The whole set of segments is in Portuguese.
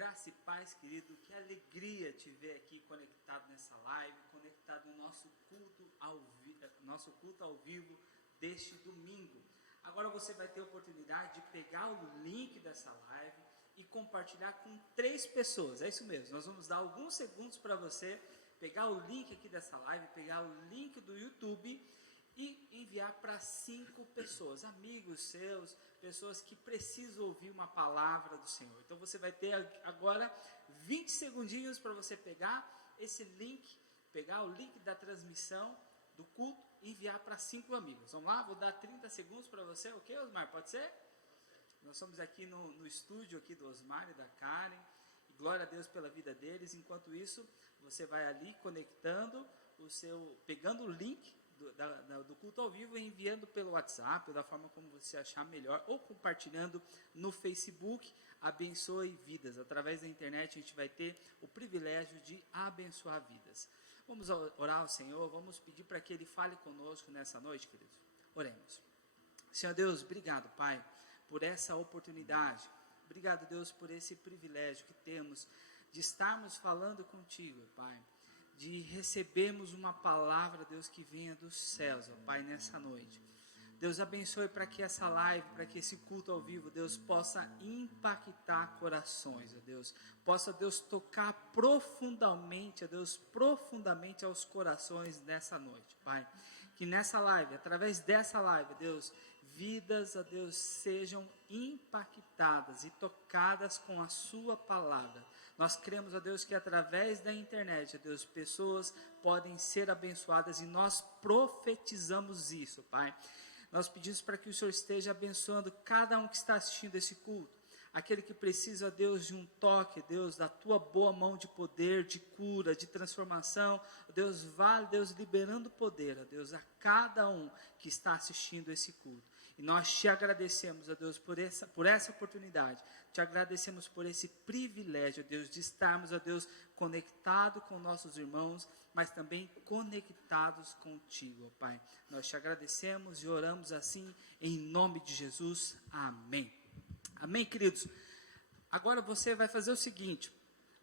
Graça e paz, querido, que alegria te ver aqui conectado nessa live, conectado no nosso culto ao vivo deste domingo. Agora você vai ter a oportunidade de pegar o link dessa live e compartilhar com 3 pessoas, é isso mesmo, nós vamos dar alguns segundos para você pegar o link aqui dessa live, pegar o link do YouTube e enviar para 5 pessoas, amigos seus, pessoas que precisam ouvir uma palavra do Senhor. Então você vai ter agora 20 segundinhos para você pegar esse link, pegar o link da transmissão do culto e enviar para 5 amigos. Vamos lá? Vou dar 30 segundos para você, ok, Osmar? Pode ser? Nós estamos aqui no estúdio aqui do Osmar e da Karen, e glória a Deus pela vida deles. Enquanto isso, você vai ali conectando pegando o link do culto ao vivo e enviando pelo WhatsApp, da forma como você achar melhor, ou compartilhando no Facebook. Abençoe vidas. Através da internet a gente vai ter o privilégio de abençoar vidas. Vamos orar ao Senhor, vamos pedir para que Ele fale conosco nessa noite, queridos. Oremos. Senhor Deus, obrigado, Pai, por essa oportunidade. Obrigado, Deus, por esse privilégio que temos de estarmos falando contigo, Pai, de recebermos uma palavra, Deus, que venha dos céus, ó Pai, nessa noite. Deus, abençoe para que essa live, para que esse culto ao vivo, Deus, possa impactar corações, ó Deus, possa, Deus, tocar profundamente, ó Deus, profundamente aos corações nessa noite, Pai. Que nessa live, através dessa live, Deus, vidas, ó Deus, sejam impactadas e tocadas com a sua palavra. Nós cremos, ó Deus, que através da internet, ó Deus, pessoas podem ser abençoadas e nós profetizamos isso, Pai. Nós pedimos para que o Senhor esteja abençoando cada um que está assistindo esse culto. Aquele que precisa, ó Deus, de um toque, Deus, da tua boa mão de poder, de cura, de transformação. Ó Deus, vá, Deus, liberando poder, ó Deus, a cada um que está assistindo esse culto. E nós te agradecemos, ó Deus, por essa oportunidade. Te agradecemos por esse privilégio, ó Deus, de estarmos, ó Deus, conectados com nossos irmãos, mas também conectados contigo, ó Pai. Nós te agradecemos e oramos assim, em nome de Jesus. Amém. Amém, queridos? Agora você vai fazer o seguinte,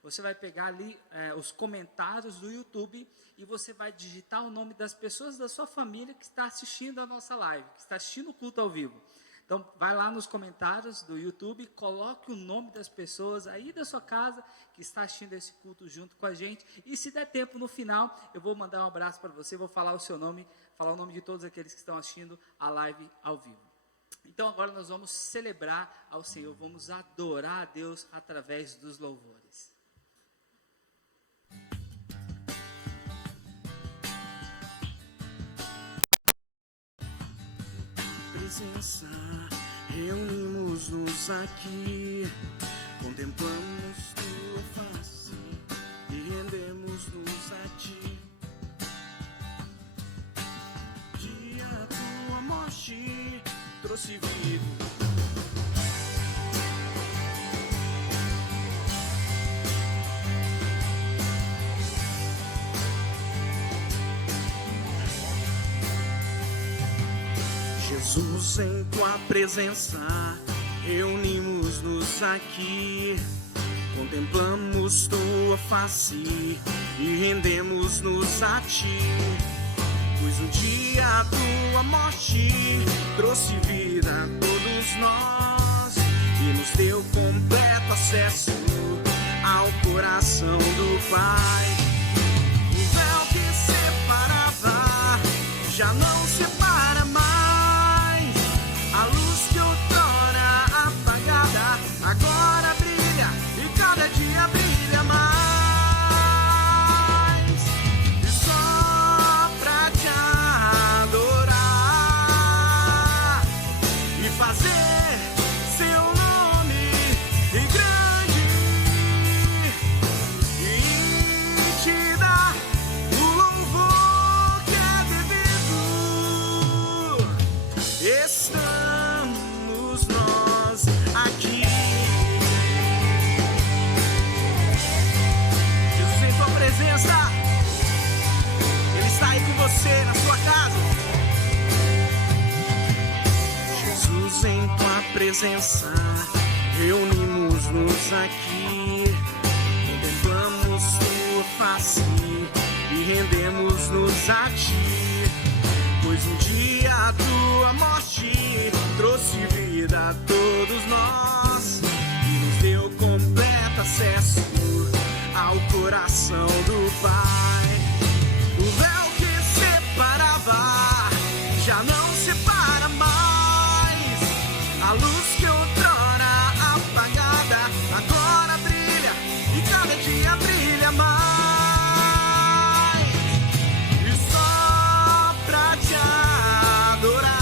você vai pegar ali os comentários do YouTube e você vai digitar o nome das pessoas da sua família que está assistindo a nossa live, que está assistindo o culto ao vivo. Então, vai lá nos comentários do YouTube, coloque o nome das pessoas aí da sua casa que está assistindo esse culto junto com a gente. E se der tempo, no final, eu vou mandar um abraço para você, vou falar o seu nome, falar o nome de todos aqueles que estão assistindo a live ao vivo. Então, agora nós vamos celebrar ao Senhor, vamos adorar a Deus através dos louvores. Presença, reunimos-nos aqui, contemplamos tua face e rendemos-nos a ti. Dia tua morte trouxe vida. Jesus, em tua presença, reunimos-nos aqui, contemplamos tua face e rendemos-nos a ti. Pois um dia a tua morte trouxe vida a todos nós e nos deu completo acesso ao coração do Pai. O véu que separava já não separa mais. A luz que outrora apagada agora brilha e cada dia brilha mais. E só pra te adorar e fazer seu nome grande e te dar o louvor que é devido. Estamos nós aqui. Jesus, em tua presença, Ele está aí com você na sua casa. Jesus, em tua presença, reunimos-nos aqui, face e rendemos-nos a ti, pois um dia a tua morte trouxe vida a todos nós e nos deu completo acesso ao coração do Pai. O véu que separava já não separa mais. A luz que outrora apagada agora brilha e cada dia brilha mais. E só pra te adorar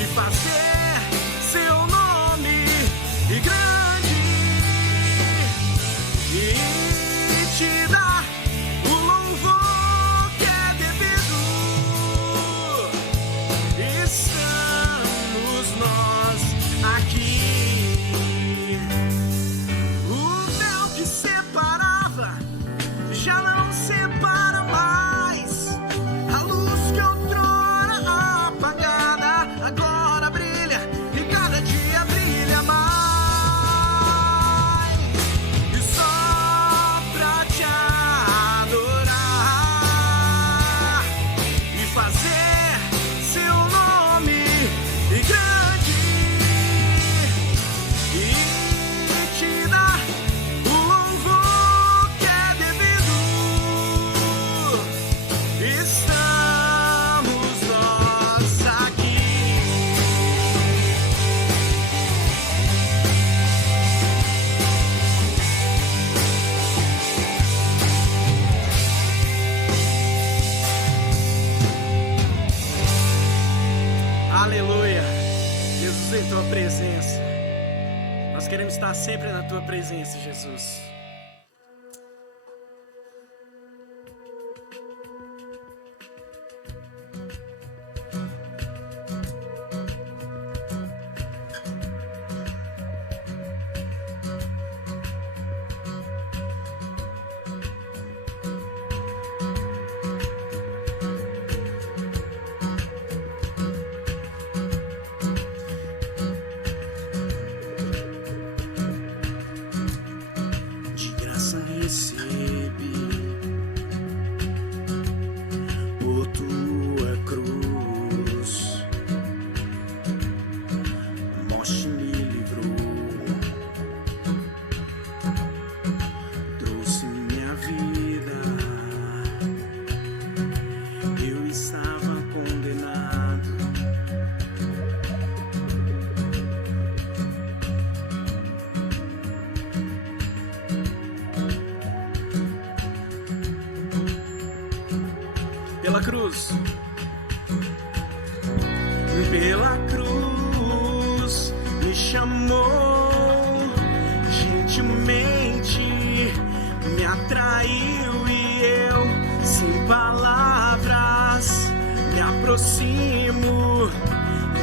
e fazer seu nome e grande e te dar o louvor que é devido. Estamos nós aqui. O véu que separava já não separa mais. A luz que outrora apagada agora brilha e cada dia brilha mais. E só pra te adorar e fazer seu nome e grande e te dar o louvor que é devido. Estamos nós aqui. Aleluia. Jesus, em tua presença. Nós queremos estar sempre na tua presença, Jesus. De graça recebi por tua cruz, a morte me livrou, trouxe minha vida. Eu estava condenado, pela cruz, pela cruz me chamou, gentilmente me atraiu e eu, sem palavras, me aproximo,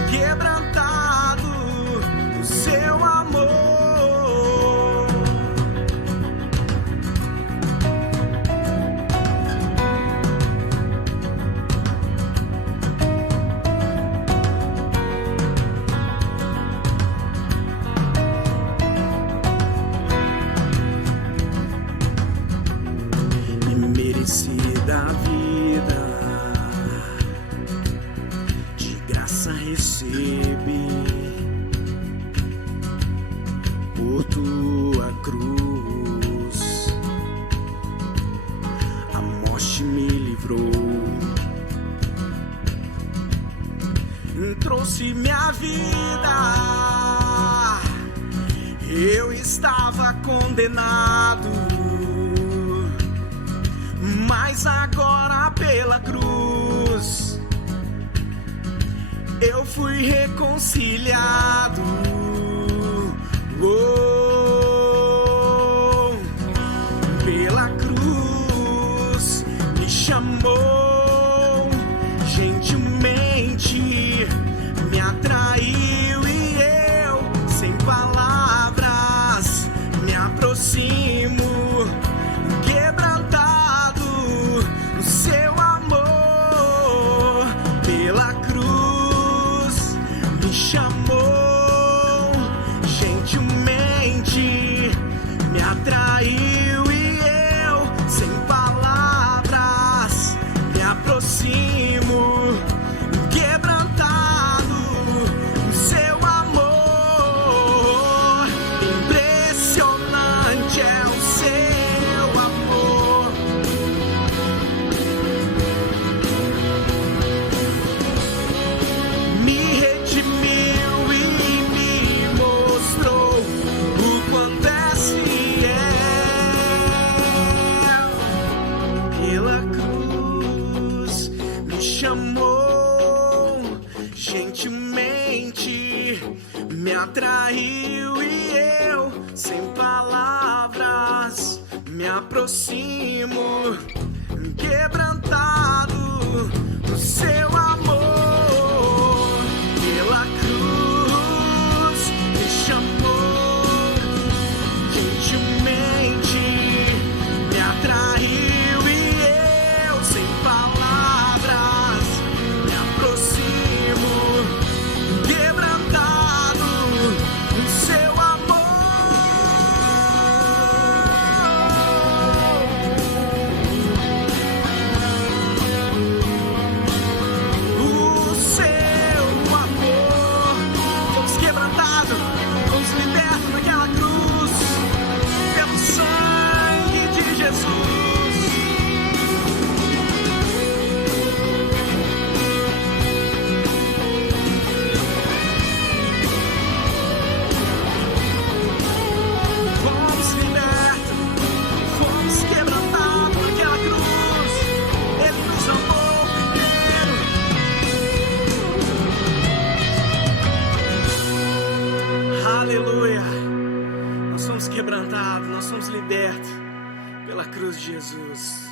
quebrantado no seu amor. Merecida vida, de graça recebi por tua cruz, a morte me livrou, trouxe minha vida. Eu estava condenado, mas agora pela cruz eu fui reconciliado. Pela cruz me chamou, gentilmente me atraiu e eu, sem palavras, me aproximo, quebrantado no seu amor. Pela cruz me chamou, me atraiu e eu, sem palavras, me aproximo, quebrantado no seu amor. Pela cruz me chamou, gentilmente me atraiu e eu, sem palavras, me aproximo, quebrantado no seu quebrantados, nós somos libertos pela cruz de Jesus.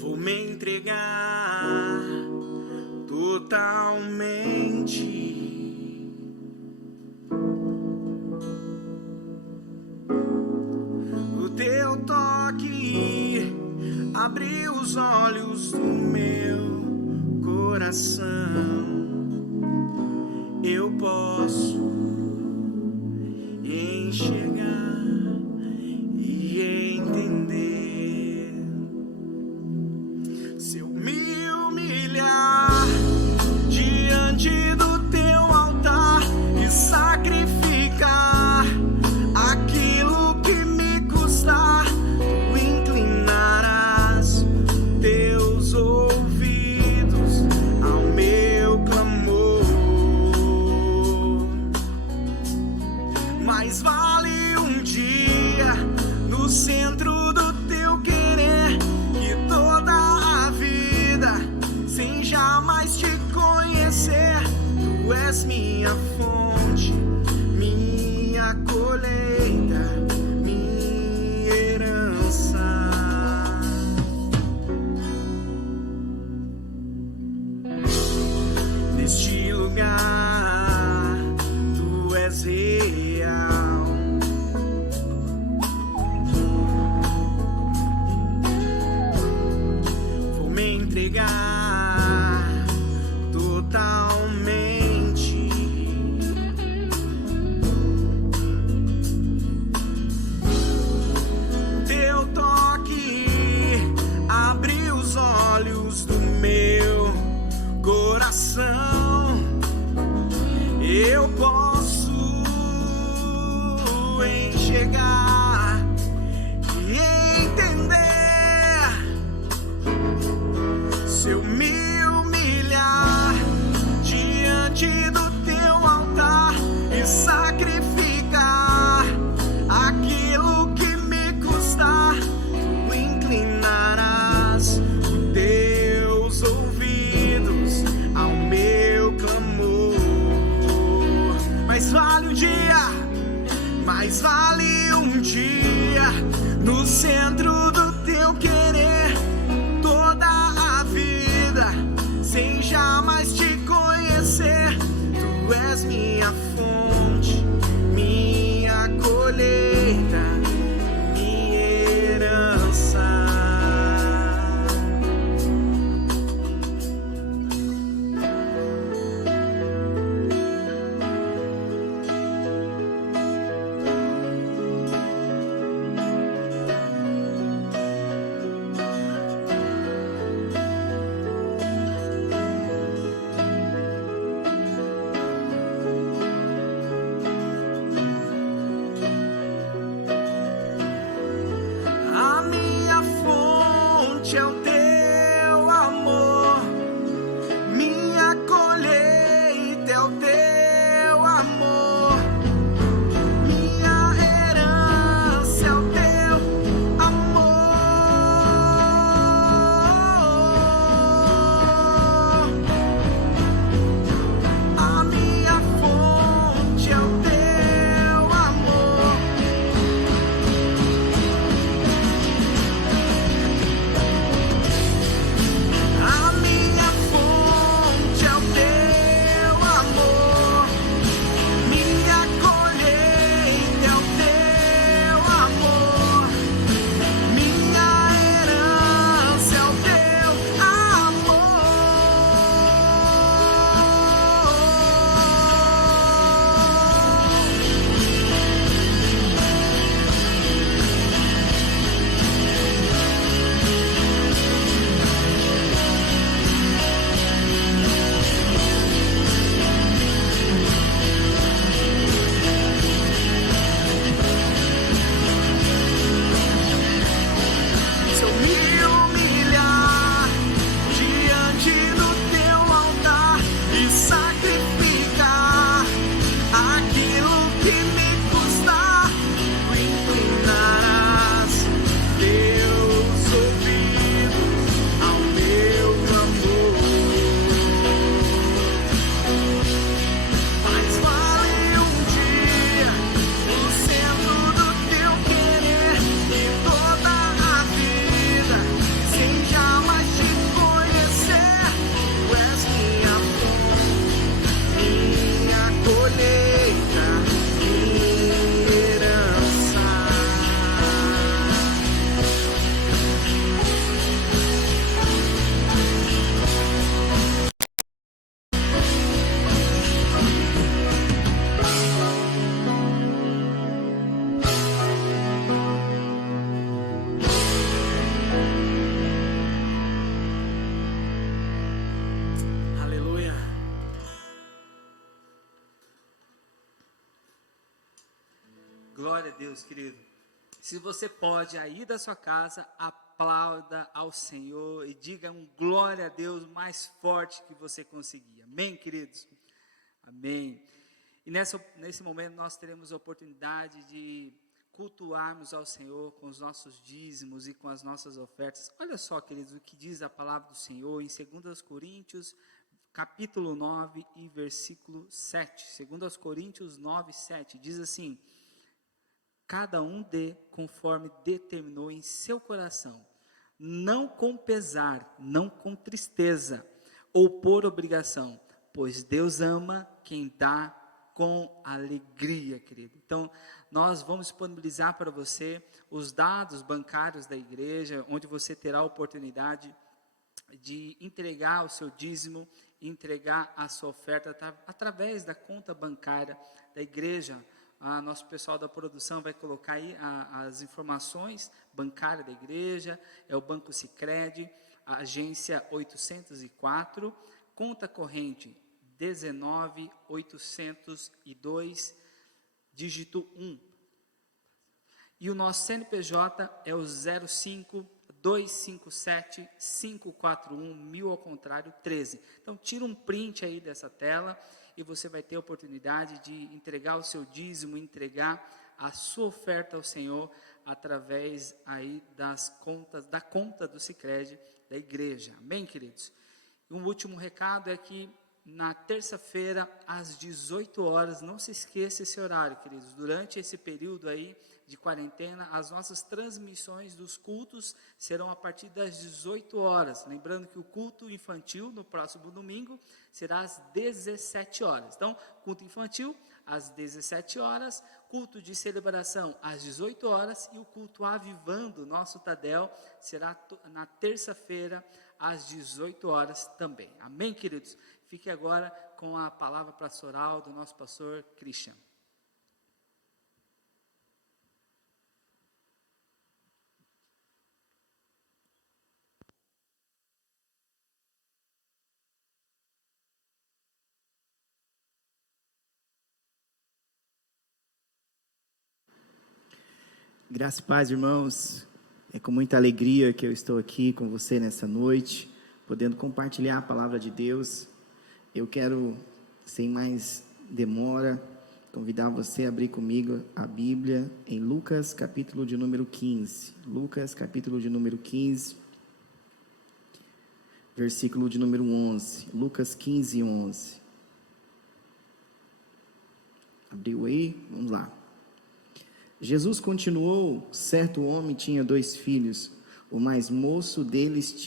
Vou me entregar totalmente. O teu toque abriu os olhos do meu coração. Eu posso enxergar e entender. Se eu me humilhar diante do teu altar e sacrificar aquilo que me custar, tu inclinarás teus ouvidos ao meu clamor. Mais vale um dia no centro do teu querer que toda a vida sem jamais te conhecer. Tu és minha fonte, minha colheita, minha herança. Neste lugar tu és real. Vou me entregar totalmente. Teu toque abriu os olhos do meu coração. Eu posso enxergar e entender. Se eu me humilhar diante do teu altar e sacrificar aquilo que me custar, tu inclinarás teus ouvidos ao meu clamor. Mais vale um dia, mais vale um dia no centro do teu querer, toda a vida sem jamais te conhecer. Tu és minha fonte, minha colheita, minha herança. que me custar, tu inclinarás teus ouvidos ao meu clamor. Mas vale dia no centro do teu querer e toda a vida sem jamais te conhecer. Tu és minha fonte, minha colheita, minha herança. Aleluia. Glória a Deus, querido. Se você pode, aí da sua casa, aplauda ao Senhor e diga um glória a Deus mais forte que você conseguir. Amém, queridos? Amém. E nesse momento nós teremos a oportunidade de cultuarmos ao Senhor com os nossos dízimos e com as nossas ofertas. Olha só, queridos, o que diz a palavra do Senhor em 2 Coríntios, capítulo 9 e versículo 7. 2 Coríntios 9, 7, diz assim: cada um dê conforme determinou em seu coração, não com pesar, não com tristeza, ou por obrigação, pois Deus ama quem dá com alegria, querido. Então, nós vamos disponibilizar para você os dados bancários da igreja, onde você terá a oportunidade de entregar o seu dízimo, entregar a sua oferta através da conta bancária da igreja. Nosso pessoal da produção vai colocar aí as informações bancárias da igreja. É o Banco Sicredi, a agência 804, conta corrente 19.802, dígito 1. E o nosso CNPJ é o 05-257-541, ao contrário, 13. Então, tira um print aí dessa tela e você vai ter a oportunidade de entregar o seu dízimo, entregar a sua oferta ao Senhor através aí da conta do Sicredi da igreja. Amém, queridos? E um último recado é que na terça-feira, às 18 horas, não se esqueça esse horário, queridos. Durante esse período aí de quarentena, as nossas transmissões dos cultos serão a partir das 18 horas. Lembrando que o culto infantil, no próximo domingo, será às 17 horas. Então, culto infantil, às 17 horas, culto de celebração às 18 horas e o culto Avivando, nosso Tadel, será na terça-feira, às 18 horas também. Amém, queridos? Fique agora com a palavra pastoral do nosso pastor Christian. Graça e paz, irmãos. É com muita alegria que eu estou aqui com você nessa noite, podendo compartilhar a palavra de Deus. Eu quero, sem mais demora, convidar você a abrir comigo a Bíblia em Lucas, capítulo de número 15. Lucas, capítulo de número 15, versículo de número 11. Lucas 15, 11. Abriu aí? Vamos lá. Jesus continuou: certo homem tinha 2 filhos. O mais moço deles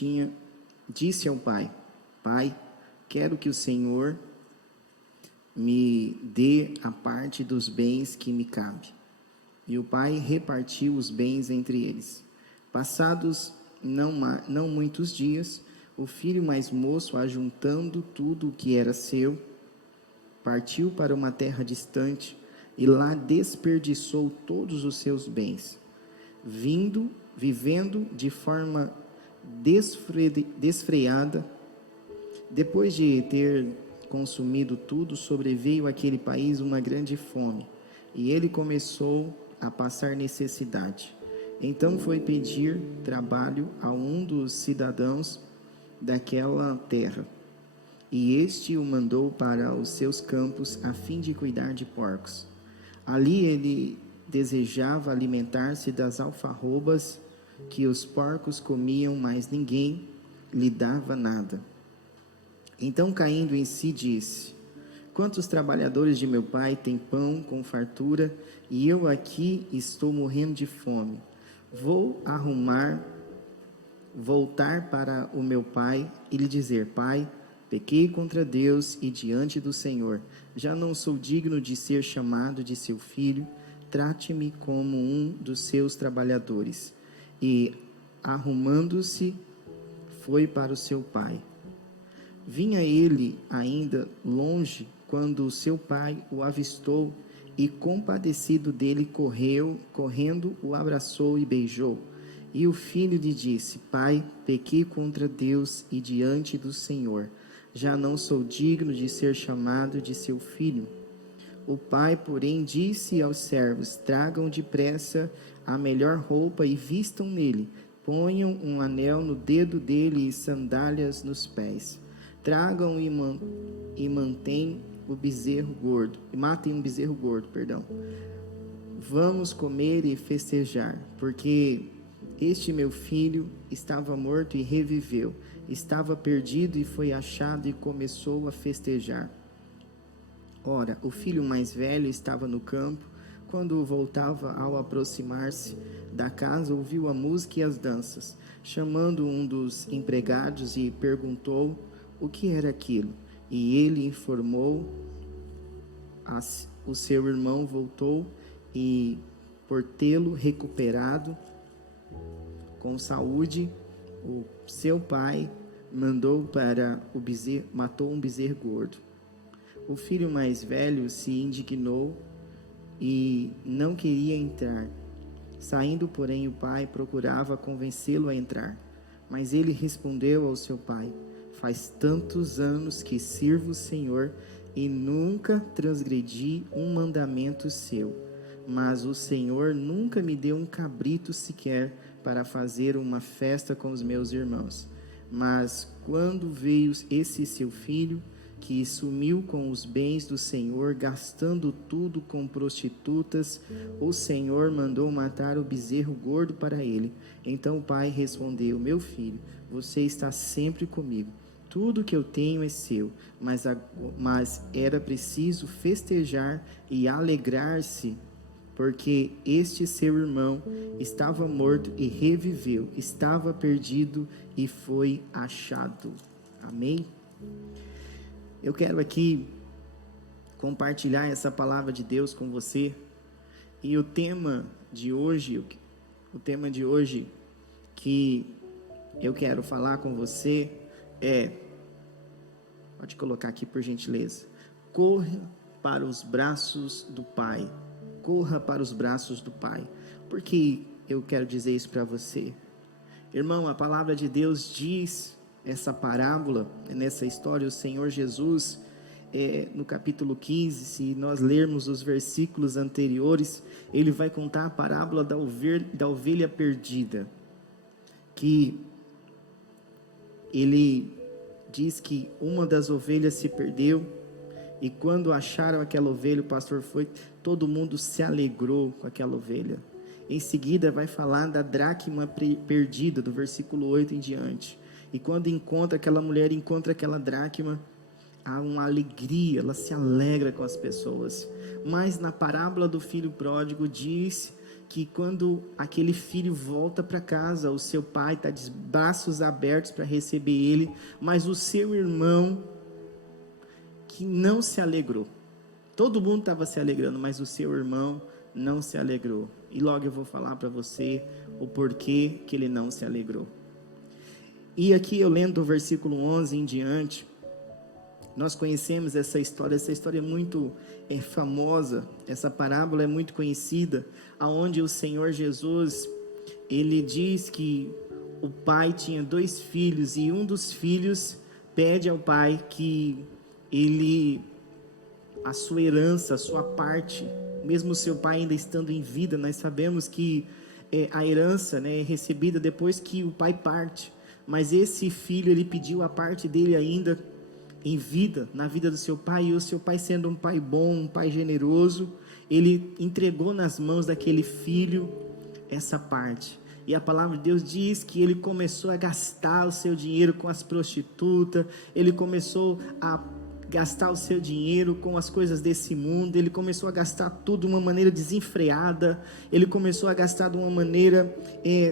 disse ao pai: Pai, quero que o Senhor me dê a parte dos bens que me cabe. E o pai repartiu os bens entre eles. Passados não muitos dias, o filho mais moço, ajuntando tudo o que era seu, partiu para uma terra distante e lá desperdiçou todos os seus bens, vivendo de forma desfreada. Depois de ter consumido tudo, sobreveio àquele país uma grande fome, e ele começou a passar necessidade. Então foi pedir trabalho a um dos cidadãos daquela terra, e este o mandou para os seus campos a fim de cuidar de porcos. Ali ele desejava alimentar-se das alfarrobas que os porcos comiam, mas ninguém lhe dava nada. Então, caindo em si, disse: quantos trabalhadores de meu pai têm pão com fartura, e eu aqui estou morrendo de fome. Vou voltar para o meu pai e lhe dizer: Pai, pequei contra Deus e diante do Senhor. Já não sou digno de ser chamado de seu filho. Trate-me como um dos seus trabalhadores. E, arrumando-se, foi para o seu pai. Vinha ele ainda longe quando o seu pai o avistou e, compadecido dele, correndo, o abraçou e beijou. E o filho lhe disse: Pai, pequei contra Deus e diante do Senhor. Já não sou digno de ser chamado de seu filho. O pai, porém, disse aos servos: tragam depressa a melhor roupa e vistam nele. Ponham um anel no dedo dele e sandálias nos pés. Tragam e matem um bezerro gordo. Vamos comer e festejar, porque este meu filho estava morto e reviveu, estava perdido e foi achado, e começou a festejar. Ora, o filho mais velho estava no campo. Quando voltava, ao aproximar-se da casa, ouviu a música e as danças. Chamando um dos empregados, e perguntou o que era aquilo. E ele informou. O seu irmão voltou e, por tê-lo recuperado com saúde, o seu pai matou um bezerro gordo. O filho mais velho se indignou e não queria entrar. Saindo, porém, o pai procurava convencê-lo a entrar. Mas ele respondeu ao seu pai: faz tantos anos que sirvo o Senhor e nunca transgredi um mandamento seu. Mas o Senhor nunca me deu um cabrito sequer para fazer uma festa com os meus irmãos. Mas quando veio esse seu filho, que sumiu com os bens do Senhor, gastando tudo com prostitutas, o Senhor mandou matar o bezerro gordo para ele. Então o pai respondeu: meu filho, você está sempre comigo. Tudo que eu tenho é seu, mas era preciso festejar e alegrar-se, porque este seu irmão estava morto e reviveu, estava perdido e foi achado. Amém? Eu quero aqui compartilhar essa palavra de Deus com você. E o tema de hoje que eu quero falar com você pode colocar aqui por gentileza: corra para os braços do Pai. Corra para os braços do Pai. Por que eu quero dizer isso para você? Irmão, a palavra de Deus diz, essa parábola, nessa história, o Senhor Jesus, no capítulo 15, se nós lermos os versículos anteriores, ele vai contar a parábola da ovelha perdida, que ele diz que uma das ovelhas se perdeu, e quando acharam aquela ovelha, o pastor todo mundo se alegrou com aquela ovelha. Em seguida vai falar da dracma perdida, do versículo 8 em diante. E quando aquela mulher encontra aquela dracma, há uma alegria, ela se alegra com as pessoas. Mas na parábola do filho pródigo diz que quando aquele filho volta para casa, o seu pai está de braços abertos para receber ele, mas o seu irmão que não se alegrou. Todo mundo estava se alegrando, mas o seu irmão não se alegrou. E logo eu vou falar para você o porquê que ele não se alegrou. E aqui eu lendo do versículo 11 em diante, nós conhecemos essa história é muito famosa, essa parábola é muito conhecida, aonde o Senhor Jesus, ele diz que o pai tinha 2 filhos, e um dos filhos pede ao pai que a sua herança, a sua parte, mesmo o seu pai ainda estando em vida, nós sabemos que a herança é recebida depois que o pai parte. Mas esse filho, ele pediu a parte dele ainda em vida, na vida do seu pai, e o seu pai, sendo um pai bom, um pai generoso, ele entregou nas mãos daquele filho essa parte. E a palavra de Deus diz que ele começou a gastar o seu dinheiro com as prostitutas, ele começou a gastar o seu dinheiro com as coisas desse mundo, ele começou a gastar tudo de uma maneira desenfreada, ele começou a gastar de uma maneira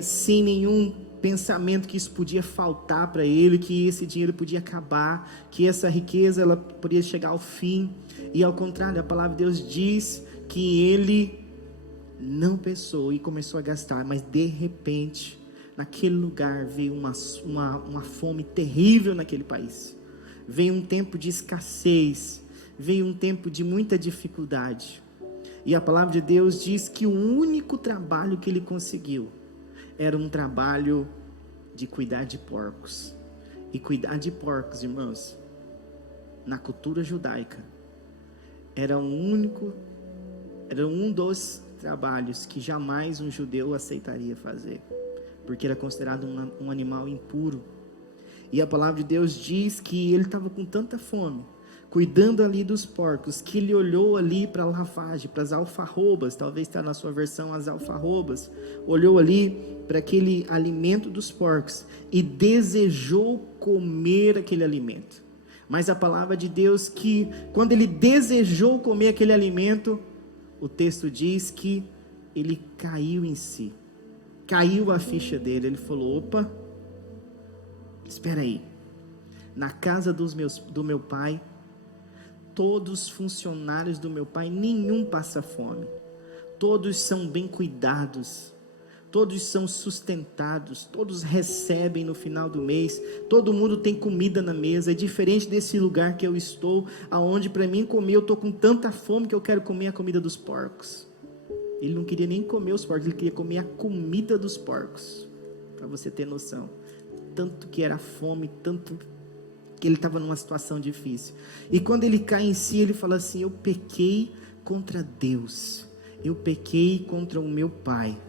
sem nenhum pensamento que isso podia faltar para ele, que esse dinheiro podia acabar, que essa riqueza ela podia chegar ao fim. E ao contrário, a palavra de Deus diz que ele não pensou e começou a gastar, mas de repente, naquele lugar veio uma fome terrível naquele país. Veio um tempo de escassez, veio um tempo de muita dificuldade. E a palavra de Deus diz que o único trabalho que ele conseguiu era um trabalho de cuidar de porcos. E cuidar de porcos, irmãos, na cultura judaica, era um dos trabalhos que jamais um judeu aceitaria fazer, porque era considerado um animal impuro. E a palavra de Deus diz que ele estava com tanta fome, cuidando ali dos porcos, que ele olhou ali para a lavagem, para as alfarrobas, talvez está na sua versão as alfarrobas, olhou ali para aquele alimento dos porcos e desejou comer aquele alimento. Mas a palavra de Deus que quando ele desejou comer aquele alimento, o texto diz que ele caiu em si, caiu a ficha dele, ele falou: opa, espera aí, na casa do meu pai, todos os funcionários do meu pai, nenhum passa fome, todos são bem cuidados, todos são sustentados, todos recebem no final do mês, todo mundo tem comida na mesa. É diferente desse lugar que eu estou, aonde para mim comer, eu estou com tanta fome que eu quero comer a comida dos porcos. Ele não queria nem comer os porcos, ele queria comer a comida dos porcos, para você ter noção, tanto que era fome, tanto que ele estava numa situação difícil. E quando ele cai em si, ele fala assim: eu pequei contra Deus, eu pequei contra o meu pai,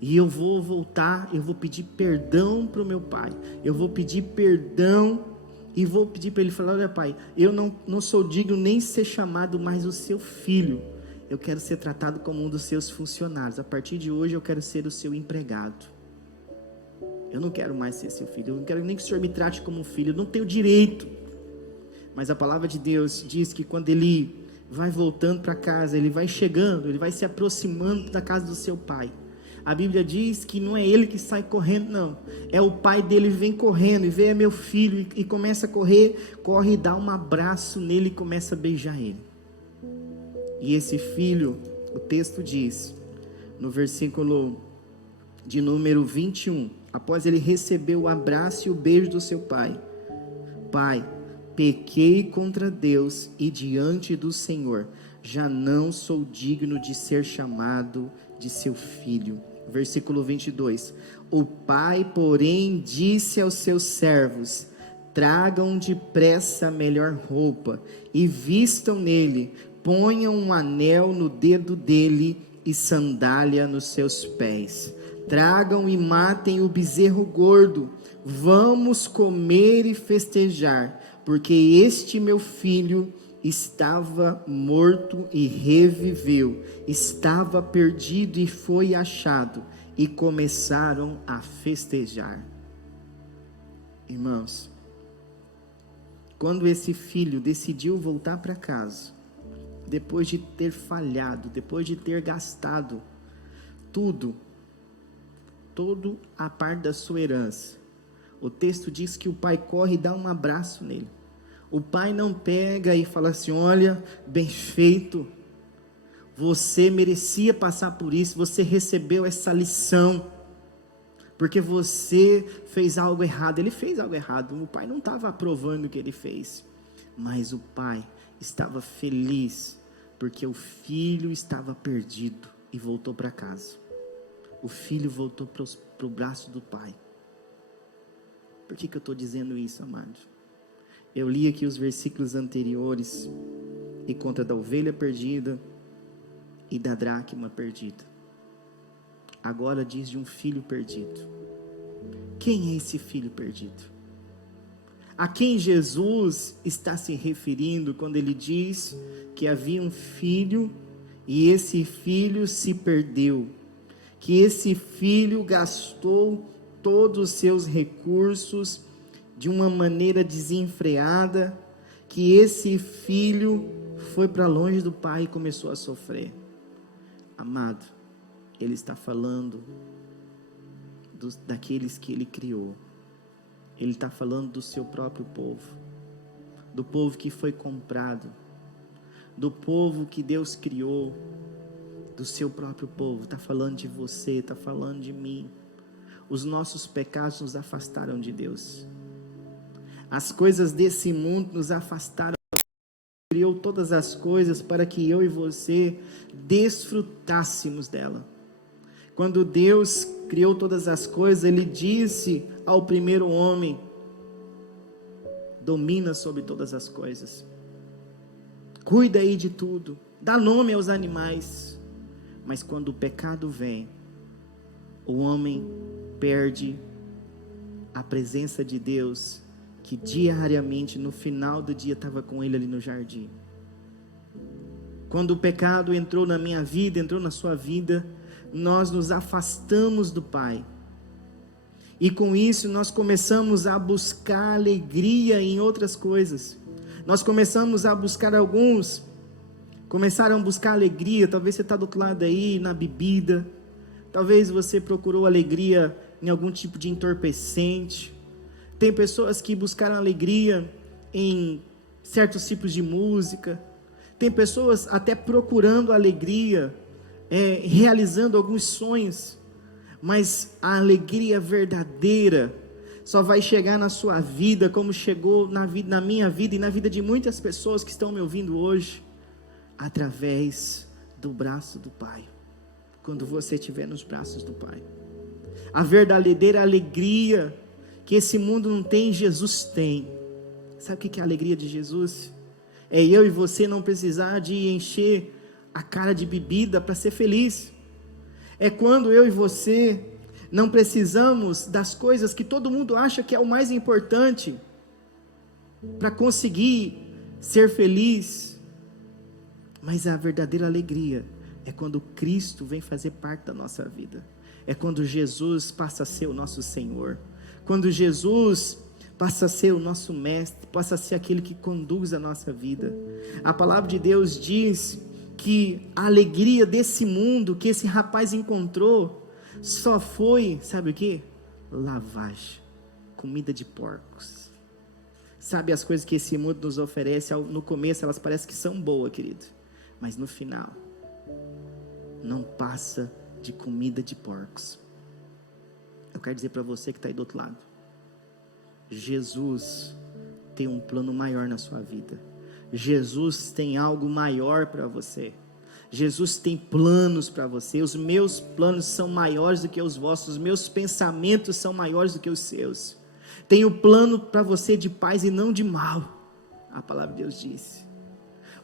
e eu vou voltar, eu vou pedir perdão para o meu pai, eu vou pedir perdão, e vou pedir para ele, falar: olha pai, eu não sou digno nem ser chamado mais o seu filho, eu quero ser tratado como um dos seus funcionários, a partir de hoje eu quero ser o seu empregado. Eu não quero mais ser seu filho, eu não quero nem que o Senhor me trate como um filho, eu não tenho direito. Mas a palavra de Deus diz que quando ele vai voltando para casa, ele vai chegando, ele vai se aproximando da casa do seu pai. A Bíblia diz que não é ele que sai correndo, não, é o pai dele que vem correndo e vê: é meu filho, e começa a correr, corre e dá um abraço nele e começa a beijar ele. E esse filho, o texto diz, no versículo de número 21, após ele receber o abraço e o beijo do seu pai: pai, pequei contra Deus e diante do Senhor, já não sou digno de ser chamado de seu filho. Versículo 22, o pai, porém, disse aos seus servos: tragam depressa a melhor roupa e vistam nele, ponham um anel no dedo dele e sandália nos seus pés. Tragam e matem o bezerro gordo, vamos comer e festejar, porque este meu filho estava morto e reviveu, estava perdido e foi achado, e começaram a festejar. Irmãos, quando esse filho decidiu voltar para casa, depois de ter falhado, depois de ter gastado toda a parte da sua herança, o texto diz que o pai corre e dá um abraço nele. O pai não pega e fala assim: olha, bem feito, você merecia passar por isso, você recebeu essa lição, porque você fez algo errado. Ele fez algo errado, o pai não estava aprovando o que ele fez, mas o pai estava feliz, porque o filho estava perdido e voltou para casa. O filho voltou para o braço do pai. Por que eu estou dizendo isso, amados? Eu li aqui os versículos anteriores e conta da ovelha perdida e da dracma perdida. Agora diz de um filho perdido. Quem é esse filho perdido? A quem Jesus está se referindo quando ele diz que havia um filho e esse filho se perdeu, que esse filho gastou todos os seus recursos de uma maneira desenfreada, que esse filho foi para longe do pai e começou a sofrer. Amado, ele está falando daqueles que ele criou. Ele está falando do seu próprio povo, do povo que foi comprado, do povo que Deus criou, do seu próprio povo. Está falando de você, está falando de mim. Os nossos pecados nos afastaram de Deus. As coisas desse mundo nos afastaram. Deus criou todas as coisas para que eu e você desfrutássemos dela. Quando Deus criou todas as coisas, Ele disse ao primeiro homem: domina sobre todas as coisas, cuida aí de tudo, dá nome aos animais. Mas quando o pecado vem, o homem perde a presença de Deus, que diariamente, no final do dia, estava com ele ali no jardim. Quando o pecado entrou na minha vida, entrou na sua vida, nós nos afastamos do Pai, e com isso nós começamos a buscar alegria em outras coisas. Nós começamos a buscar, alguns começaram a buscar alegria, talvez você está do outro lado aí, na bebida, talvez você procurou alegria em algum tipo de entorpecente. Tem pessoas que buscaram alegria em certos tipos de música, tem pessoas até procurando alegria, realizando alguns sonhos, mas a alegria verdadeira só vai chegar na sua vida, como chegou na minha vida e na vida de muitas pessoas que estão me ouvindo hoje, através do braço do Pai. Quando você estiver nos braços do Pai, a verdadeira alegria que esse mundo não tem, Jesus tem. Sabe o que é a alegria de Jesus? É eu e você não precisar de encher a cara de bebida para ser feliz. É quando eu e você não precisamos das coisas que todo mundo acha que é o mais importante para conseguir ser feliz. Mas a verdadeira alegria é quando Cristo vem fazer parte da nossa vida. É quando Jesus passa a ser o nosso Senhor. Quando Jesus passa a ser o nosso mestre, passa a ser aquele que conduz a nossa vida. A palavra de Deus diz que a alegria desse mundo que esse rapaz encontrou só foi, sabe o que? Lavagem, comida de porcos. Sabe, as coisas que esse mundo nos oferece, no começo elas parecem que são boas, querido, mas no final não passa de comida de porcos. Eu quero dizer para você que está aí do outro lado, Jesus tem um plano maior na sua vida. Jesus tem algo maior para você. Jesus tem planos para você. Os meus planos são maiores do que os vossos. Os meus pensamentos são maiores do que os seus. Tenho plano para você de paz e não de mal, a palavra de Deus diz.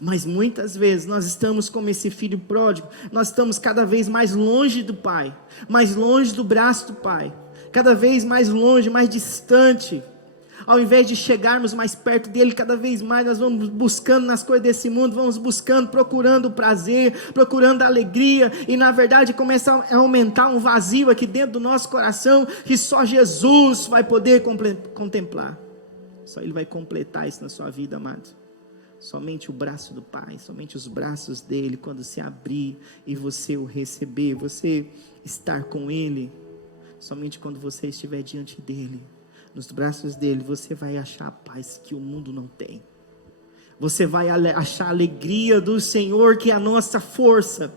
Mas muitas vezes nós estamos como esse filho pródigo. Nós estamos cada vez mais longe do Pai, mais longe do braço do Pai, cada vez mais longe, mais distante. Ao invés de chegarmos mais perto dele, cada vez mais nós vamos buscando nas coisas desse mundo, vamos buscando, procurando o prazer, procurando a alegria, e na verdade começa a aumentar um vazio aqui dentro do nosso coração, que só Jesus vai poder contemplar. Só Ele vai completar isso na sua vida, amado. Somente o braço do Pai, somente os braços dele, quando se abrir e você o receber, você estar com Ele, somente quando você estiver diante dele, nos braços dele, você vai achar a paz que o mundo não tem. Você vai achar a alegria do Senhor, que é a nossa força.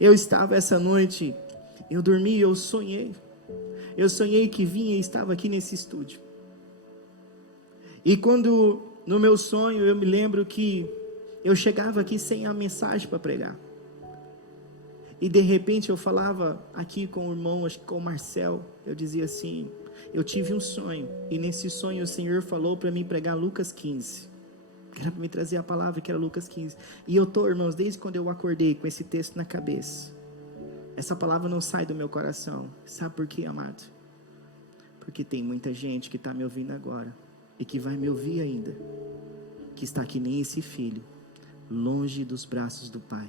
Eu estava essa noite, eu dormi, eu sonhei que vinha e estava aqui nesse estúdio. E quando no meu sonho eu me lembro que eu chegava aqui sem a mensagem para pregar. E de repente eu falava aqui com o irmão, acho que com o Marcel, eu dizia assim: eu tive um sonho, e nesse sonho o Senhor falou para mim pregar Lucas 15, que era para me trazer a palavra, que era Lucas 15, e eu estou, irmãos, desde quando eu acordei com esse texto na cabeça, essa palavra não sai do meu coração. Sabe por quê, amado? Porque tem muita gente que está me ouvindo agora, e que vai me ouvir ainda, que está que nem esse filho, longe dos braços do Pai.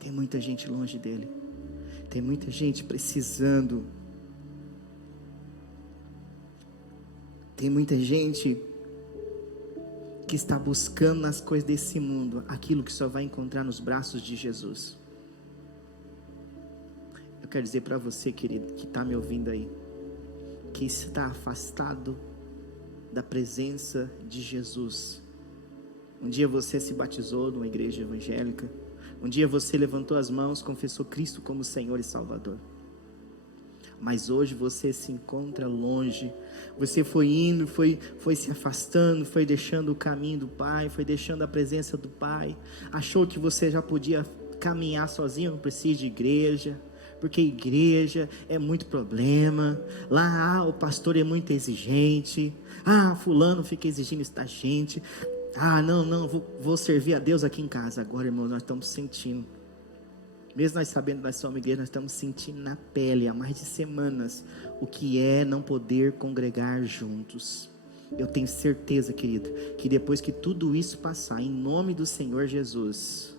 Tem muita gente longe dele. Tem muita gente precisando. Tem muita gente que está buscando nas coisas desse mundo aquilo que só vai encontrar nos braços de Jesus. Eu quero dizer para você, querido, que está me ouvindo aí, que está afastado da presença de Jesus. Um dia você se batizou numa igreja evangélica. Um dia você levantou as mãos, confessou Cristo como Senhor e Salvador. Mas hoje você se encontra longe. Você foi indo, foi se afastando, foi deixando o caminho do Pai, foi deixando a presença do Pai. Achou que você já podia caminhar sozinho, não precisa de igreja, porque igreja é muito problema. Lá o pastor é muito exigente. Fulano fica exigindo isso da gente. Não, vou servir a Deus aqui em casa. Agora, irmãos, nós estamos sentindo. Mesmo nós sabendo que nós somos igreja, nós estamos sentindo na pele há mais de semanas o que é não poder congregar juntos. Eu tenho certeza, querido, que depois que tudo isso passar, em nome do Senhor Jesus,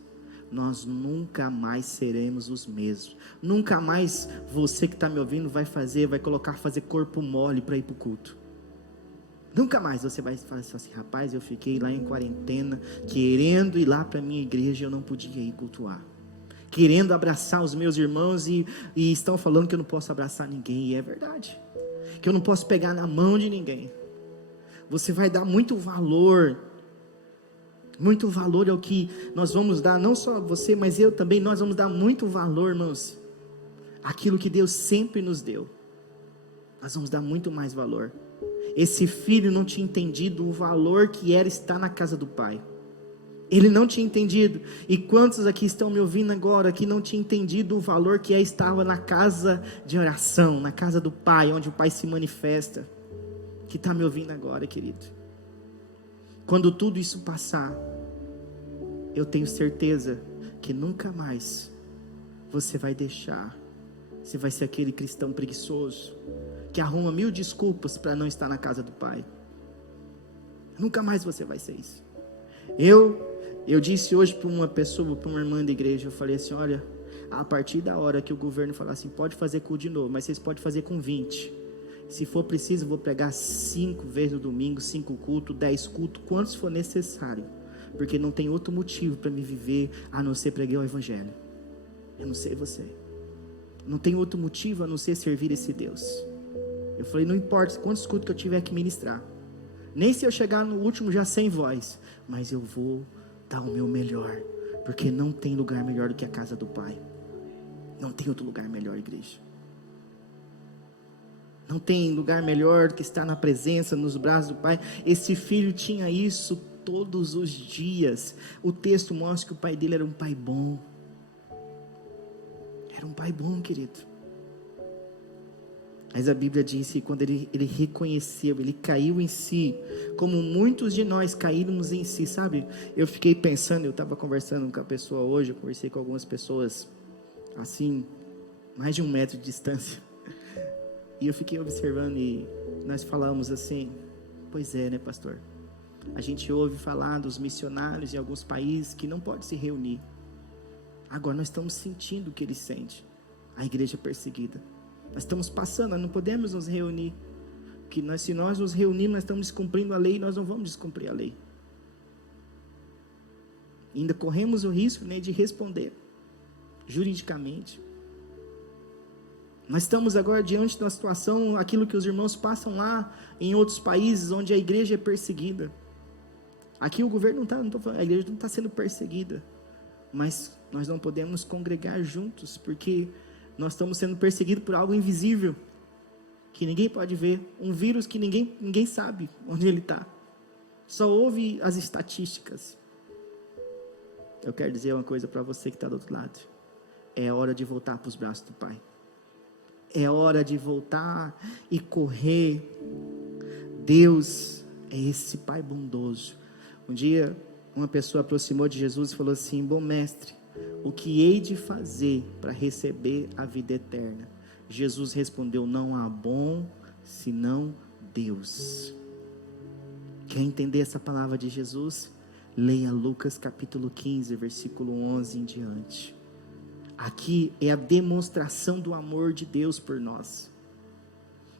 nós nunca mais seremos os mesmos. Nunca mais você que está me ouvindo vai fazer corpo mole para ir para o culto. Nunca mais você vai falar assim: rapaz, eu fiquei lá em quarentena, querendo ir lá para a minha igreja e eu não podia ir cultuar. Querendo abraçar os meus irmãos e estão falando que eu não posso abraçar ninguém. E é verdade, que eu não posso pegar na mão de ninguém. Você vai dar muito valor ao que nós vamos dar. Não só você, mas eu também. Nós vamos dar muito valor, irmãos, aquilo que Deus sempre nos deu. Nós vamos dar muito mais valor. Esse filho não tinha entendido o valor que era estar na casa do Pai. Ele não tinha entendido. E quantos aqui estão me ouvindo agora que não tinha entendido o valor que estava na casa de oração, na casa do Pai, onde o Pai se manifesta? Que está me ouvindo agora, querido. Quando tudo isso passar, eu tenho certeza que nunca mais você vai ser aquele cristão preguiçoso, que arruma 1000 desculpas para não estar na casa do Pai. Nunca mais você vai ser isso. Eu disse hoje para uma pessoa, para uma irmã da igreja, eu falei assim: olha, a partir da hora que o governo falar assim, pode fazer culto de novo, mas vocês podem fazer com 20. Se for preciso, eu vou pregar 5 vezes no domingo, 5 cultos, 10 cultos, quantos for necessário, porque não tem outro motivo para me viver a não ser pregar o evangelho. Eu não sei você, não tem outro motivo a não ser servir esse Deus. Eu falei: não importa quantos cultos que eu tiver que ministrar, nem se eu chegar no último já sem voz, mas eu vou dar o meu melhor, porque não tem lugar melhor do que a casa do Pai. Não tem outro lugar melhor, igreja. Não tem lugar melhor do que estar na presença, nos braços do Pai. Esse filho tinha isso todos os dias. O texto mostra que o pai dele era um pai bom. Era um pai bom, querido. Mas a Bíblia diz que quando ele reconheceu, ele caiu em si, como muitos de nós caímos em si, sabe? Eu fiquei pensando, eu estava conversando com a pessoa hoje, eu conversei com algumas pessoas, assim, mais de 1 metro de distância, e eu fiquei observando e nós falamos assim: pois é, né, pastor? A gente ouve falar dos missionários em alguns países que não pode se reunir. Agora nós estamos sentindo o que eles sentem, a igreja perseguida. Nós estamos passando, nós não podemos nos reunir, porque se nós nos reunirmos, nós estamos descumprindo a lei, e nós não vamos descumprir a lei. E ainda corremos o risco, né, de responder juridicamente. Nós estamos agora diante de uma situação, aquilo que os irmãos passam lá em outros países, onde a igreja é perseguida. Aqui o governo a igreja não está sendo perseguida, mas nós não podemos congregar juntos, porque nós estamos sendo perseguidos por algo invisível, que ninguém pode ver, um vírus que ninguém sabe onde ele está, só ouve as estatísticas. Eu quero dizer uma coisa para você que está do outro lado: é hora de voltar para os braços do Pai, é hora de voltar e correr. Deus é esse Pai bondoso. Um dia uma pessoa aproximou de Jesus e falou assim: bom mestre, o que hei de fazer para receber a vida eterna? Jesus respondeu: não há bom senão Deus. Quer entender essa palavra de Jesus? Leia Lucas capítulo 15, versículo 11 em diante. Aqui é a demonstração do amor de Deus por nós.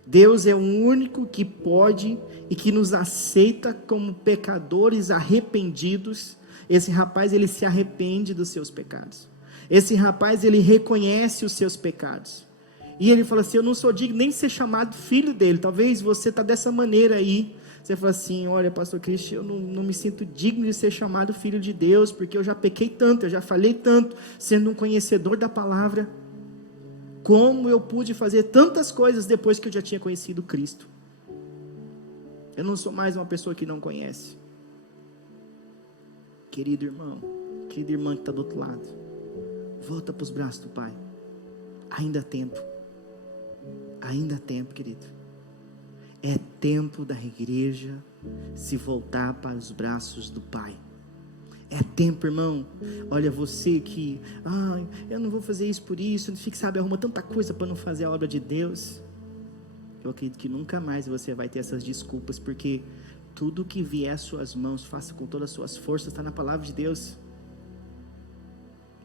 Deus é o único que pode e que nos aceita como pecadores arrependidos. Esse rapaz, ele se arrepende dos seus pecados. Esse rapaz, ele reconhece os seus pecados. E ele fala assim, eu não sou digno nem de ser chamado filho dele. Talvez você está dessa maneira aí. Você fala assim, olha, pastor Cristian, eu não me sinto digno de ser chamado filho de Deus, porque eu já pequei tanto, eu já falei tanto, sendo um conhecedor da palavra. Como eu pude fazer tantas coisas depois que eu já tinha conhecido Cristo? Eu não sou mais uma pessoa que não conhece. Querido irmão, querida irmã que está do outro lado, volta para os braços do Pai. Ainda há tempo. Ainda há tempo, querido. É tempo da igreja se voltar para os braços do Pai. É tempo, irmão. Olha, você que, eu não vou fazer isso por isso, fica, sabe, arruma tanta coisa para não fazer a obra de Deus. Eu acredito que nunca mais você vai ter essas desculpas, porque tudo que vier às suas mãos, faça com todas as suas forças, está na palavra de Deus.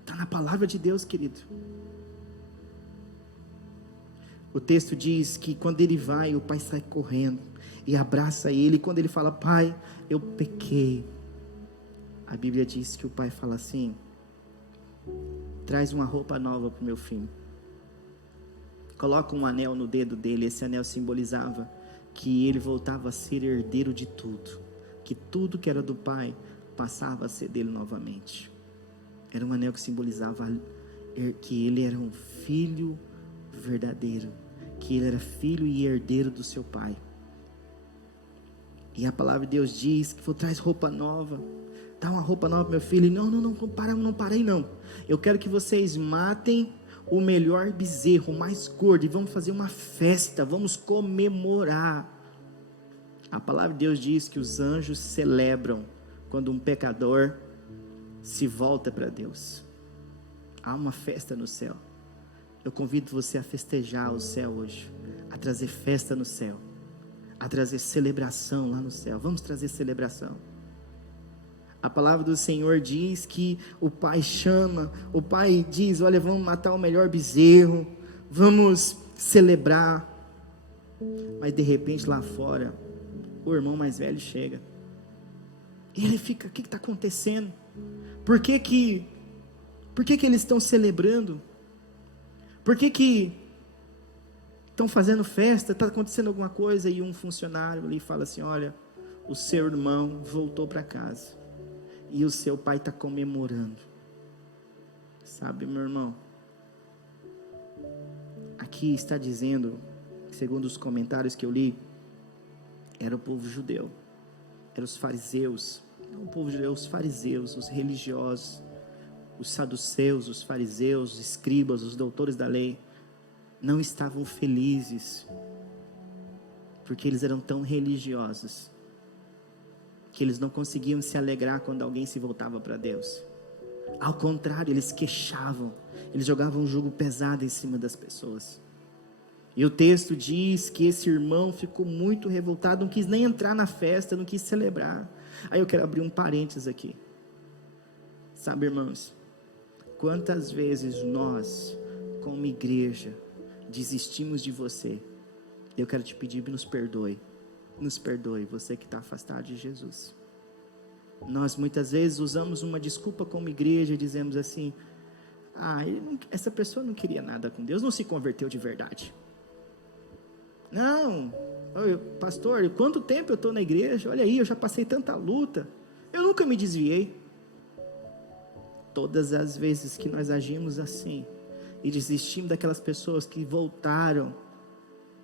Está na palavra de Deus, querido. O texto diz que quando ele vai, o pai sai correndo e abraça ele. E quando ele fala, pai, eu pequei, a Bíblia diz que o pai fala assim, traz uma roupa nova para o meu filho. Coloca um anel no dedo dele. Esse anel simbolizava que ele voltava a ser herdeiro de tudo. Que tudo que era do pai passava a ser dele novamente. Era um anel que simbolizava que ele era um filho verdadeiro. Que ele era filho e herdeiro do seu pai. E a palavra de Deus diz que traz roupa nova. Dá uma roupa nova para meu filho. Não parei não. Eu quero que vocês matem o melhor bezerro, o mais gordo, e vamos fazer uma festa, vamos comemorar. A palavra de Deus diz que os anjos celebram quando um pecador se volta para Deus. Há uma festa no céu. Eu convido você a festejar o céu hoje, a trazer festa no céu, a trazer celebração lá no céu. Vamos trazer celebração. A palavra do Senhor diz que o pai chama, o pai diz, olha, vamos matar o melhor bezerro, vamos celebrar. Mas de repente lá fora, o irmão mais velho chega. E ele fica, o que está acontecendo? Por que eles estão celebrando? Por que estão fazendo festa? Está acontecendo alguma coisa? E um funcionário ali fala assim, olha, o seu irmão voltou para casa. E o seu pai está comemorando. Sabe, meu irmão? Aqui está dizendo, segundo os comentários que eu li, era o povo judeu. Eram os fariseus. Não o povo judeu, os fariseus, os religiosos. Os saduceus, os fariseus, os escribas, os doutores da lei. Não estavam felizes. Porque eles eram tão religiosos. Que eles não conseguiam se alegrar quando alguém se voltava para Deus. Ao contrário, eles queixavam, eles jogavam um jugo pesado em cima das pessoas. E o texto diz que esse irmão ficou muito revoltado, não quis nem entrar na festa, não quis celebrar. Aí eu quero abrir um parênteses aqui. Sabe, irmãos, quantas vezes nós, como igreja, desistimos de você? Eu quero te pedir, nos perdoe. Nos perdoe, você que está afastado de Jesus. Nós muitas vezes usamos uma desculpa como igreja, dizemos assim, essa pessoa não queria nada com Deus, não se converteu de verdade. Não, pastor, quanto tempo eu estou na igreja? Olha aí, eu já passei tanta luta, eu nunca me desviei. Todas as vezes que nós agimos assim, e desistimos daquelas pessoas que voltaram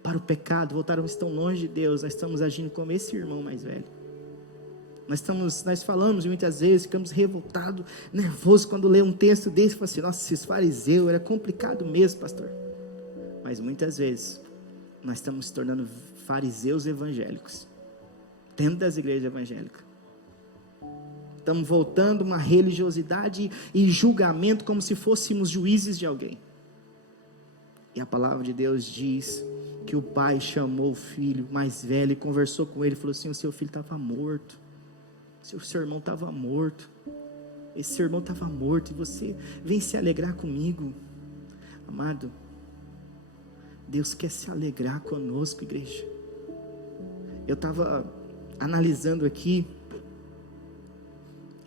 para o pecado, estão longe de Deus, nós estamos agindo como esse irmão mais velho. Nós falamos muitas vezes, ficamos revoltados, nervosos quando lê um texto desse, falamos assim, nossa, esses fariseus, era complicado mesmo, pastor. Mas muitas vezes, nós estamos se tornando fariseus evangélicos, dentro das igrejas evangélicas. Estamos voltando uma religiosidade e julgamento como se fôssemos juízes de alguém. E a palavra de Deus diz que o pai chamou o filho mais velho e conversou com ele, falou assim, o seu filho estava morto, seu irmão estava morto. Esse seu irmão estava morto e você vem se alegrar comigo. Amado, Deus quer se alegrar conosco, igreja. Eu estava analisando aqui,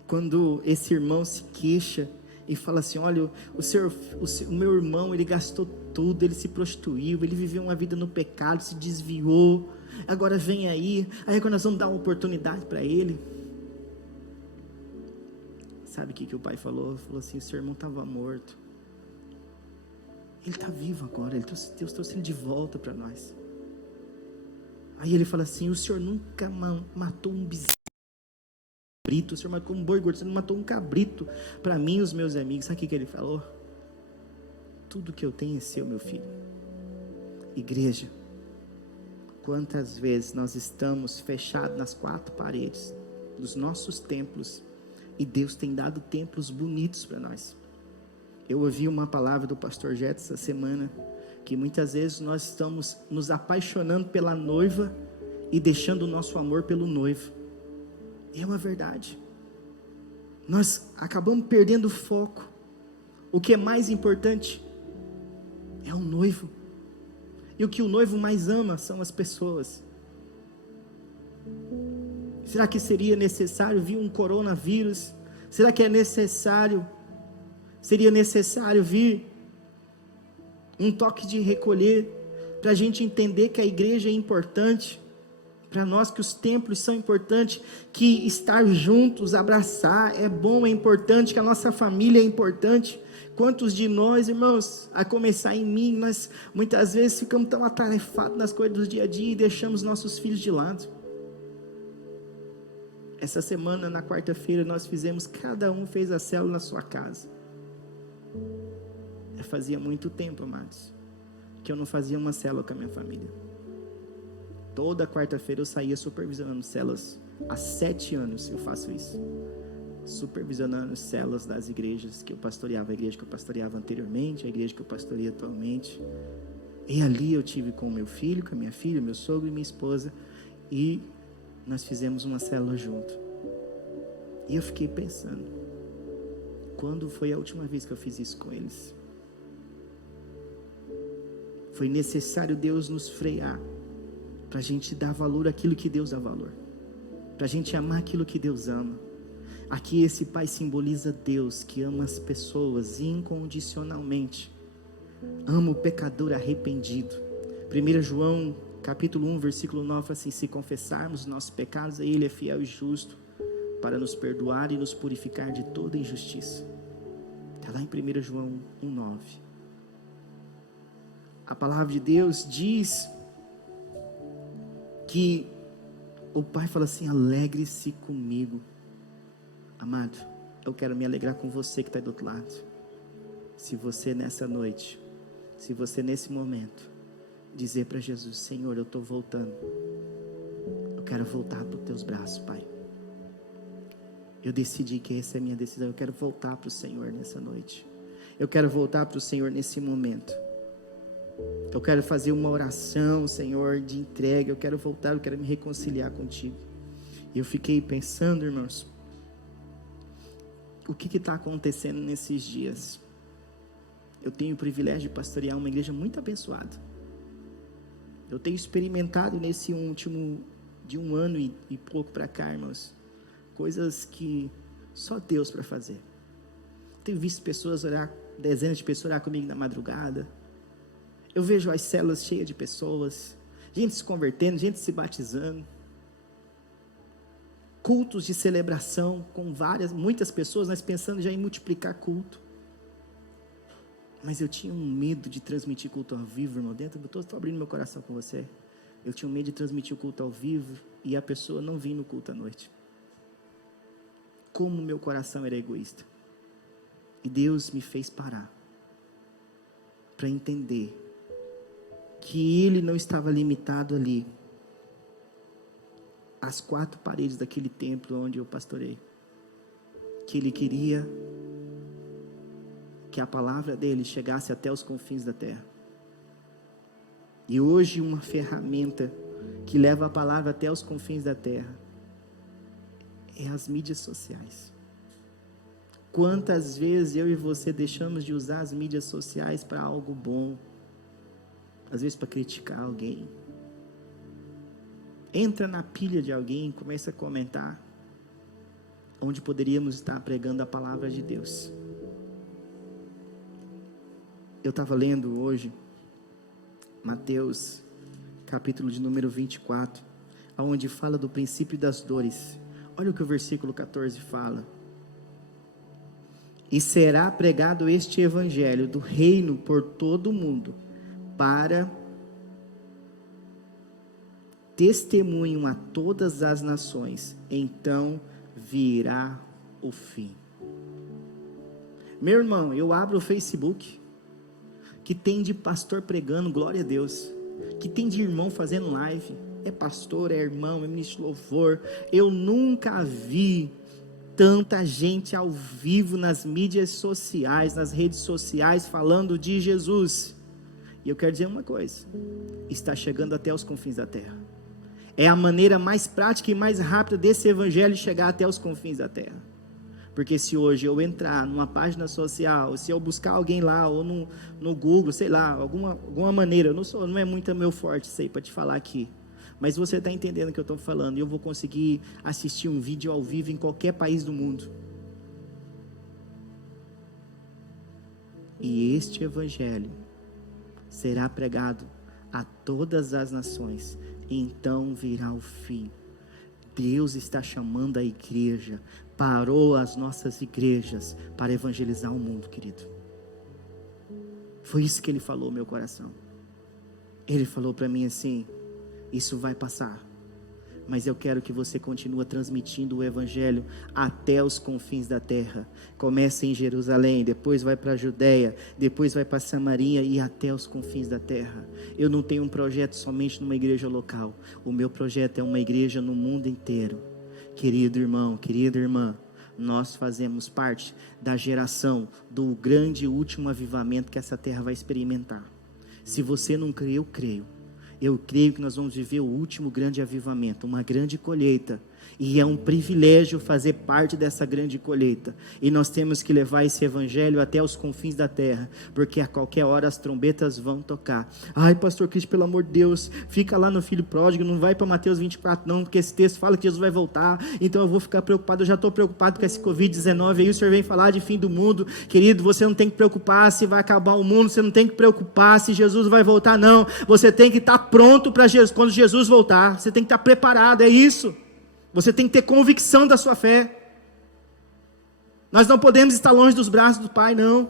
quando esse irmão se queixa e fala assim: olha, o meu irmão, ele gastou tudo, ele se prostituiu, ele viveu uma vida no pecado, se desviou, agora vem aí agora nós vamos dar uma oportunidade para ele. Sabe o que o pai falou? Falou assim: o seu irmão estava morto, ele está vivo agora, Deus trouxe ele de volta para nós. Aí ele fala assim: o senhor nunca matou um bezerro, o senhor matou um boi gordo, você não matou um cabrito para mim e os meus amigos. Sabe o que ele falou? Tudo que eu tenho é seu, meu filho. Igreja, quantas vezes nós estamos fechados nas quatro paredes dos nossos templos e Deus tem dado templos bonitos para nós. Eu ouvi uma palavra do pastor Jeto essa semana, que muitas vezes nós estamos nos apaixonando pela noiva e deixando o nosso amor pelo noivo. É uma verdade. Nós acabamos perdendo o foco. O que é mais importante é o noivo. E o que o noivo mais ama são as pessoas. Será que seria necessário vir um coronavírus? Será que seria necessário vir um toque de recolher, para a gente entender que a igreja é importante, para nós que os templos são importantes, que estar juntos, abraçar é bom, é importante, que a nossa família é importante. Quantos de nós, irmãos, a começar em mim, nós muitas vezes ficamos tão atarefados nas coisas do dia a dia e deixamos nossos filhos de lado. Essa semana, na quarta-feira, nós fizemos, cada um fez a célula na sua casa. Fazia muito tempo, amados, que eu não fazia uma célula com a minha família. Toda quarta-feira eu saía supervisionando células. Há 7 anos eu faço isso, supervisionando células das igrejas que eu pastoreava, a igreja que eu pastoreava anteriormente, a igreja que eu pastorei atualmente. E ali eu tive com o meu filho, com a minha filha, meu sogro e minha esposa, e nós fizemos uma célula junto. E eu fiquei pensando, quando foi a última vez que eu fiz isso com eles? Foi necessário Deus nos frear, para a gente dar valor àquilo que Deus dá valor, para a gente amar aquilo que Deus ama. Aqui esse pai simboliza Deus, que ama as pessoas incondicionalmente, ama o pecador arrependido. 1 João capítulo 1, versículo 9, assim: se confessarmos nossos pecados, Ele é fiel e justo, para nos perdoar e nos purificar de toda injustiça. Está lá em 1 João 1, 9. A palavra de Deus diz que o pai fala assim: alegre-se comigo. Amado, eu quero me alegrar com você que está do outro lado. Se você nessa noite, se você nesse momento dizer para Jesus: Senhor, eu estou voltando, eu quero voltar para os teus braços, Pai. Eu decidi que essa é a minha decisão. Eu quero voltar para o Senhor nessa noite. Eu quero voltar para o Senhor nesse momento. Eu quero fazer uma oração, Senhor, de entrega. Eu quero voltar, eu quero me reconciliar contigo. E eu fiquei pensando, irmãos, o que está acontecendo nesses dias? Eu tenho o privilégio de pastorear uma igreja muito abençoada. Eu tenho experimentado nesse último, de 1 ano e pouco para cá, irmãos, coisas que só Deus para fazer. Tenho visto pessoas orar, dezenas de pessoas orar comigo na madrugada. Eu vejo as células cheias de pessoas, gente se convertendo, gente se batizando, cultos de celebração com muitas pessoas, nós pensando já em multiplicar culto. Mas eu tinha um medo de transmitir culto ao vivo, irmão, estou abrindo meu coração com você. Eu tinha um medo de transmitir o culto ao vivo e a pessoa não vir no culto à noite. Como meu coração era egoísta. E Deus me fez parar para entender que Ele não estava limitado ali às 4 paredes daquele templo onde eu pastorei, que Ele queria que a palavra dele chegasse até os confins da terra. E hoje uma ferramenta que leva a palavra até os confins da terra é as mídias sociais. Quantas vezes eu e você deixamos de usar as mídias sociais para algo bom, às vezes para criticar alguém. Entra na pilha de alguém, começa a comentar, onde poderíamos estar pregando a palavra de Deus. Eu estava lendo hoje, Mateus, capítulo de número 24, onde fala do princípio das dores. Olha o que o versículo 14 fala. E será pregado este evangelho do reino por todo o mundo, para testemunho a todas as nações, então virá o fim. Meu irmão, eu abro o Facebook, que tem de pastor pregando, glória a Deus, que tem de irmão fazendo live, é pastor, é irmão, é ministro de louvor. Eu nunca vi tanta gente ao vivo nas mídias sociais, nas redes sociais, falando de Jesus. E eu quero dizer uma coisa, está chegando até os confins da terra. É a maneira mais prática e mais rápida desse evangelho chegar até os confins da terra. Porque se hoje eu entrar numa página social, se eu buscar alguém lá, ou no Google, sei lá, alguma maneira, não é muito meu forte isso aí para te falar aqui, mas você está entendendo o que eu estou falando, e eu vou conseguir assistir um vídeo ao vivo em qualquer país do mundo. E este evangelho será pregado a todas as nações, então virá o fim. Deus está chamando a igreja, parou as nossas igrejas para evangelizar o mundo, querido. Foi isso que Ele falou no meu coração. Ele falou para mim assim: isso vai passar, mas eu quero que você continue transmitindo o evangelho até os confins da terra. Começa em Jerusalém, depois vai para a Judeia, depois vai para Samaria e até os confins da terra. Eu não tenho um projeto somente numa igreja local, o meu projeto é uma igreja no mundo inteiro. Querido irmão, querida irmã, nós fazemos parte da geração do grande último avivamento que essa terra vai experimentar. Se você não crê, eu creio. Eu creio que nós vamos viver o último grande avivamento, uma grande colheita. E é um privilégio fazer parte dessa grande colheita. E nós temos que levar esse evangelho até os confins da terra, porque a qualquer hora as trombetas vão tocar. Ai, pastor Cristo, pelo amor de Deus, fica lá no filho pródigo, não vai para Mateus 24 não, porque esse texto fala que Jesus vai voltar. Então eu vou ficar preocupado, eu já estou preocupado com esse Covid-19, aí o senhor vem falar de fim do mundo. Querido, você não tem que preocupar se vai acabar o mundo, você não tem que preocupar se Jesus vai voltar não. Você tem que estar pronto para Jesus, quando Jesus voltar, você tem que estar preparado, é isso. Você tem que ter convicção da sua fé. Nós não podemos estar longe dos braços do Pai, não.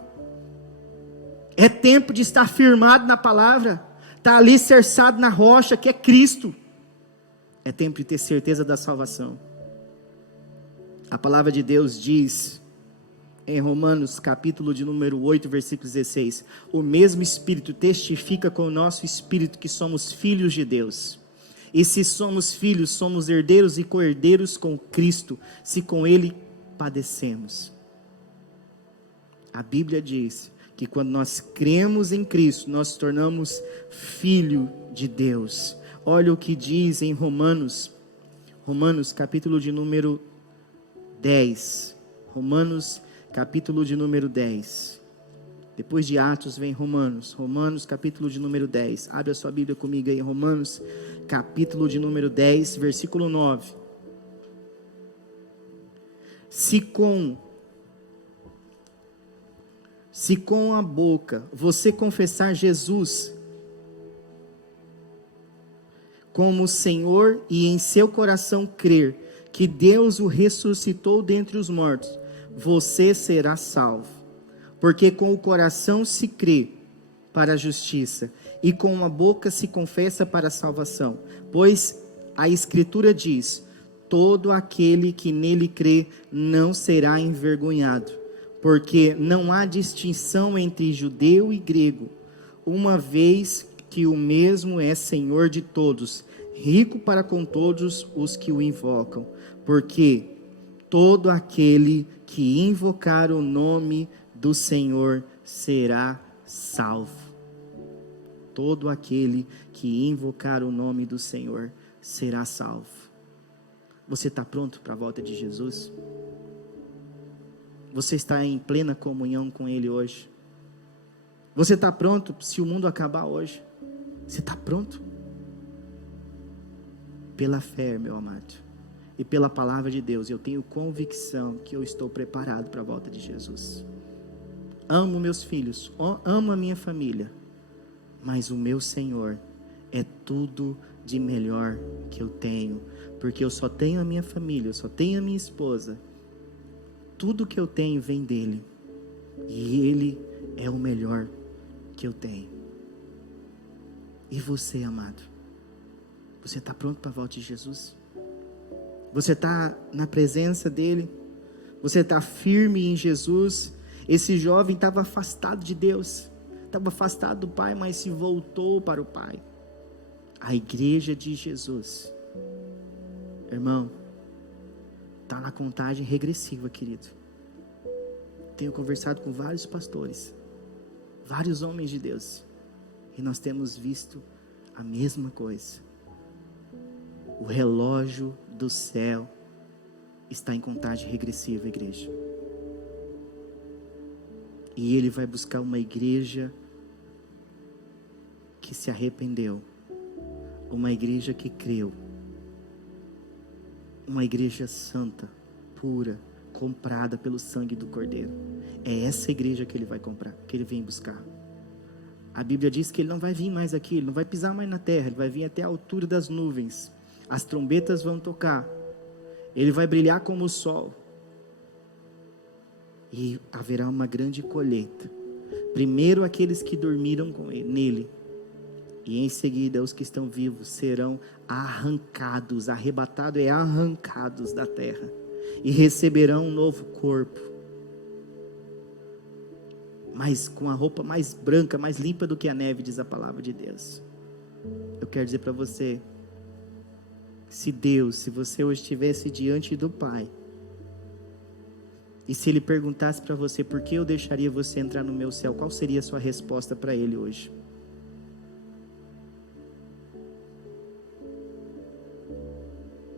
É tempo de estar firmado na palavra, estar ali cerçado na rocha que é Cristo. É tempo de ter certeza da salvação. A palavra de Deus diz em Romanos capítulo de número 8, versículo 16: o mesmo Espírito testifica com o nosso Espírito que somos filhos de Deus. E se somos filhos, somos herdeiros e co-herdeiros com Cristo, se com Ele padecemos. A Bíblia diz que quando nós cremos em Cristo, nós nos tornamos filho de Deus. Olha o que diz em Romanos capítulo de número 10. Romanos capítulo de número 10. Depois de Atos vem Romanos capítulo de número 10. Abre a sua Bíblia comigo aí, Romanos capítulo de número 10, versículo 9. Se com a boca você confessar Jesus como Senhor e em seu coração crer que Deus o ressuscitou dentre os mortos, você será salvo. Porque com o coração se crê para a justiça, e com a boca se confessa para a salvação. Pois a Escritura diz: todo aquele que nele crê não será envergonhado. Porque não há distinção entre judeu e grego, uma vez que o mesmo é Senhor de todos, rico para com todos os que o invocam. Porque todo aquele que invocar o nome do Senhor será salvo. Todo aquele que invocar o nome do Senhor será salvo. Você está pronto para a volta de Jesus? Você está em plena comunhão com Ele hoje? Você está pronto se o mundo acabar hoje? Você está pronto? Pela fé, meu amado, e pela palavra de Deus, eu tenho convicção que eu estou preparado para a volta de Jesus. Amo meus filhos, amo a minha família, mas o meu Senhor é tudo de melhor que eu tenho, porque eu só tenho a minha família, eu só tenho a minha esposa. Tudo que eu tenho vem dele, e ele é o melhor que eu tenho. E você, amado, você está pronto para a volta de Jesus? Você está na presença dele? Você está firme em Jesus? Esse jovem estava afastado de Deus, estava afastado do Pai, mas se voltou para o Pai. A igreja de Jesus, irmão, está na contagem regressiva, querido. Tenho conversado com vários pastores, vários homens de Deus, e nós temos visto a mesma coisa. O relógio do céu está em contagem regressiva, igreja. E ele vai buscar uma igreja que se arrependeu, uma igreja que creu, uma igreja santa, pura, comprada pelo sangue do Cordeiro. É essa igreja que ele vai comprar, que ele vem buscar. A Bíblia diz que ele não vai vir mais aqui, ele não vai pisar mais na terra, ele vai vir até a altura das nuvens. As trombetas vão tocar, ele vai brilhar como o sol, e haverá uma grande colheita. Primeiro aqueles que dormiram com ele, nele, e em seguida os que estão vivos serão arrancados. Arrebatado é arrancados da terra, e receberão um novo corpo, mas com a roupa mais branca, mais limpa do que a neve, diz a palavra de Deus. Eu quero dizer para você, se você hoje estivesse diante do Pai, e se Ele perguntasse para você, por que eu deixaria você entrar no meu céu, qual seria a sua resposta para Ele hoje?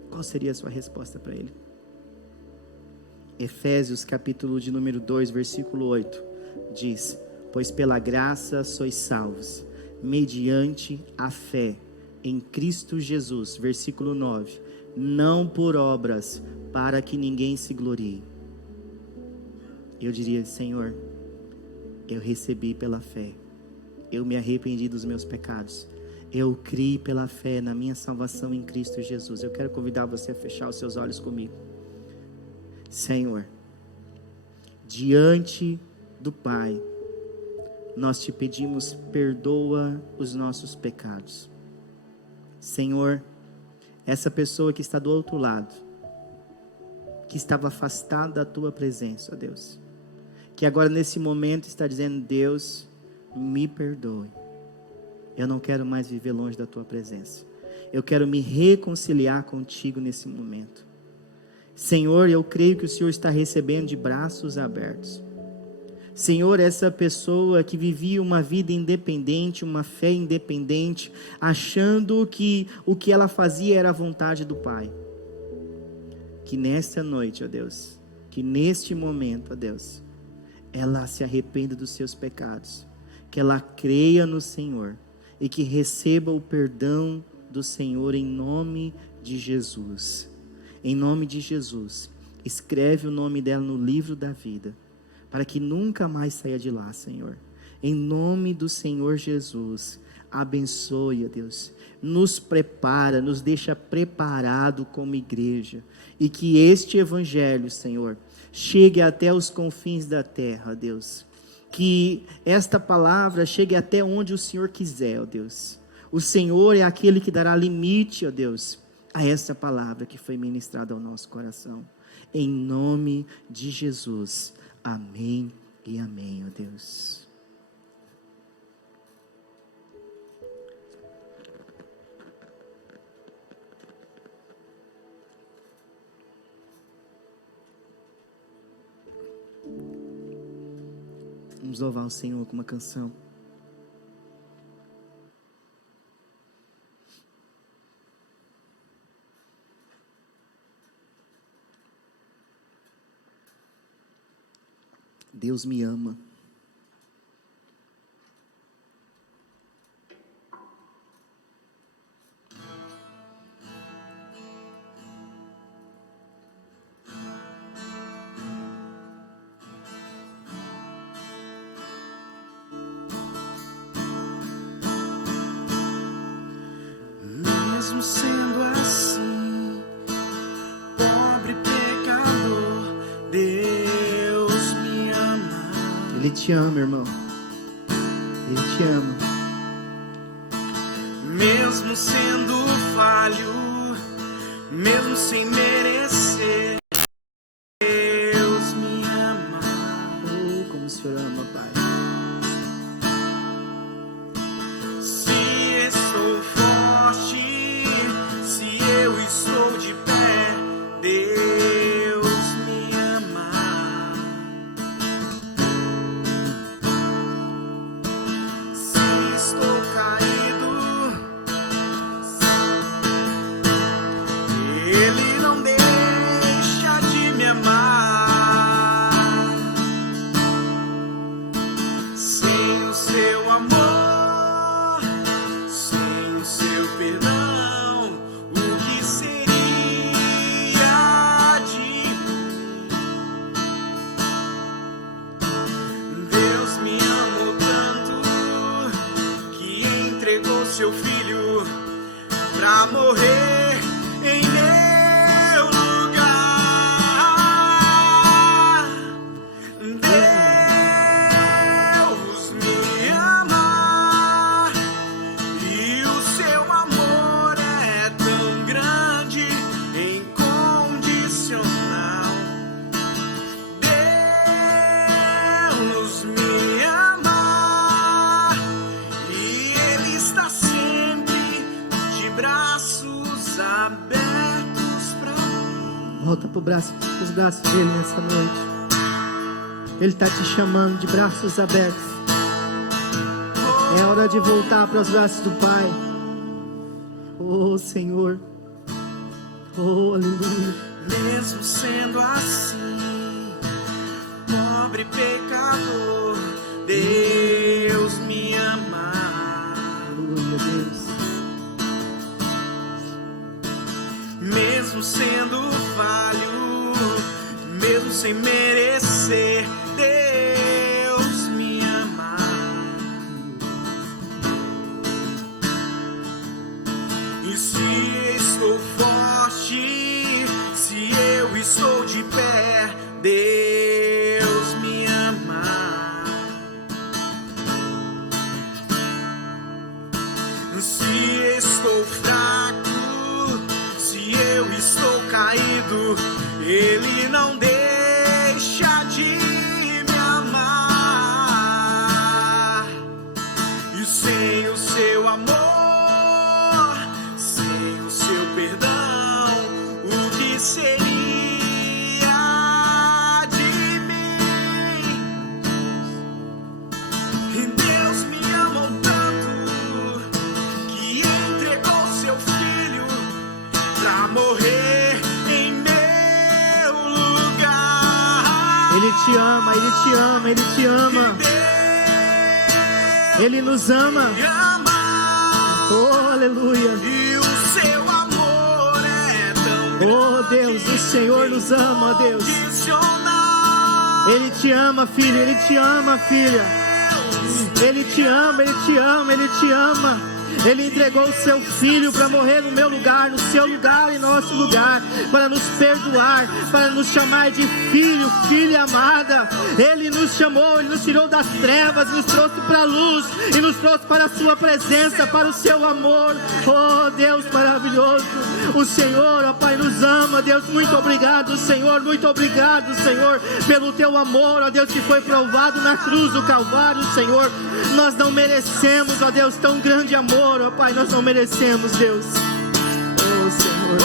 Qual seria a sua resposta para Ele? Efésios capítulo de número 2, versículo 8, diz: pois pela graça sois salvos, mediante a fé em Cristo Jesus. Versículo 9, não por obras, para que ninguém se glorie. Eu diria, Senhor, eu recebi pela fé, eu me arrependi dos meus pecados, eu criei pela fé na minha salvação em Cristo Jesus. Eu quero convidar você a fechar os seus olhos comigo. Senhor, diante do Pai, nós te pedimos, perdoa os nossos pecados. Senhor, essa pessoa que está do outro lado, que estava afastada da tua presença, ó Deus, que agora nesse momento está dizendo, Deus, me perdoe, eu não quero mais viver longe da tua presença, eu quero me reconciliar contigo nesse momento. Senhor, eu creio que o Senhor está recebendo de braços abertos. Senhor, essa pessoa que vivia uma vida independente, uma fé independente, achando que o que ela fazia era a vontade do Pai, que nesta noite, ó Deus, que neste momento, ó Deus, ela se arrependa dos seus pecados, que ela creia no Senhor e que receba o perdão do Senhor em nome de Jesus. Em nome de Jesus, escreve o nome dela no livro da vida, para que nunca mais saia de lá, Senhor. Em nome do Senhor Jesus, abençoe, ó Deus, nos prepara, nos deixa preparado como igreja, e que este evangelho, Senhor, chegue até os confins da terra, ó Deus, que esta palavra chegue até onde o Senhor quiser, ó Deus. O Senhor é aquele que dará limite, ó Deus, a essa palavra que foi ministrada ao nosso coração. Em nome de Jesus, amém e amém, ó Deus. Vamos louvar o Senhor com uma canção. Deus me ama. Mesmo sendo assim, pobre pecador, Deus me ama. Ele te ama, irmão. Ele te ama. Mesmo sendo falho, mesmo sem merecer, Deus me ama. Oh, como o Senhor ama, Pai. Se estou forte, se eu estou de pé, Deus me ama. Se estou caído, Ele não deixa de me amar. Sem o seu amor, sem o seu perdão, o que seria de mim? Deus me amou tanto que entregou seu filho pra morrer em meu lugar. Deus me ama e o seu amor é tão grande, incondicional. Deus me ama e Ele está sempre de braços abertos pra mim. Volta para os braços dele nessa noite. Ele está te chamando de braços abertos. É hora de voltar para os braços do Pai. Oh, Senhor. Oh, aleluia. Mesmo sendo assim, pobre pecador, Deus me ama. Aleluia, Deus. Mesmo sendo falho, mesmo sem merecer, Deus me ama. E se estou forte, se eu estou de pé, Deus me ama. Se estou fraco, se eu estou caído, Ele não deixa de me amar. E sem o seu amor, sem o seu perdão, o que seria de mim? E Deus me amou tanto que entregou seu filho pra morrer em meu lugar. Ele te ama, Ele te ama, Ele te ama. Ele nos ama. Me ama. Oh, aleluia. E o seu amor é tão Oh, Deus, o Senhor nos ama, Deus. incondicional. Ele te ama, filho. Ele te ama, filha. Ele te ama, Ele te ama, Ele te ama. Ele entregou o seu filho para morrer no meu lugar, no seu lugar, em nosso lugar, para nos perdoar, para nos chamar de filho, filha amada. Ele nos chamou, Ele nos tirou das trevas, nos trouxe para a luz e nos trouxe para a sua presença, para o seu amor. Oh, Deus maravilhoso, o Senhor, ó Pai, nos ama. Deus, muito obrigado, Senhor, muito obrigado, Senhor, pelo teu amor, ó Deus, que foi provado na cruz do Calvário, Senhor. Nós não merecemos, ó Deus, tão grande amor, ó Pai, nós não merecemos, Deus. Oh, Senhor,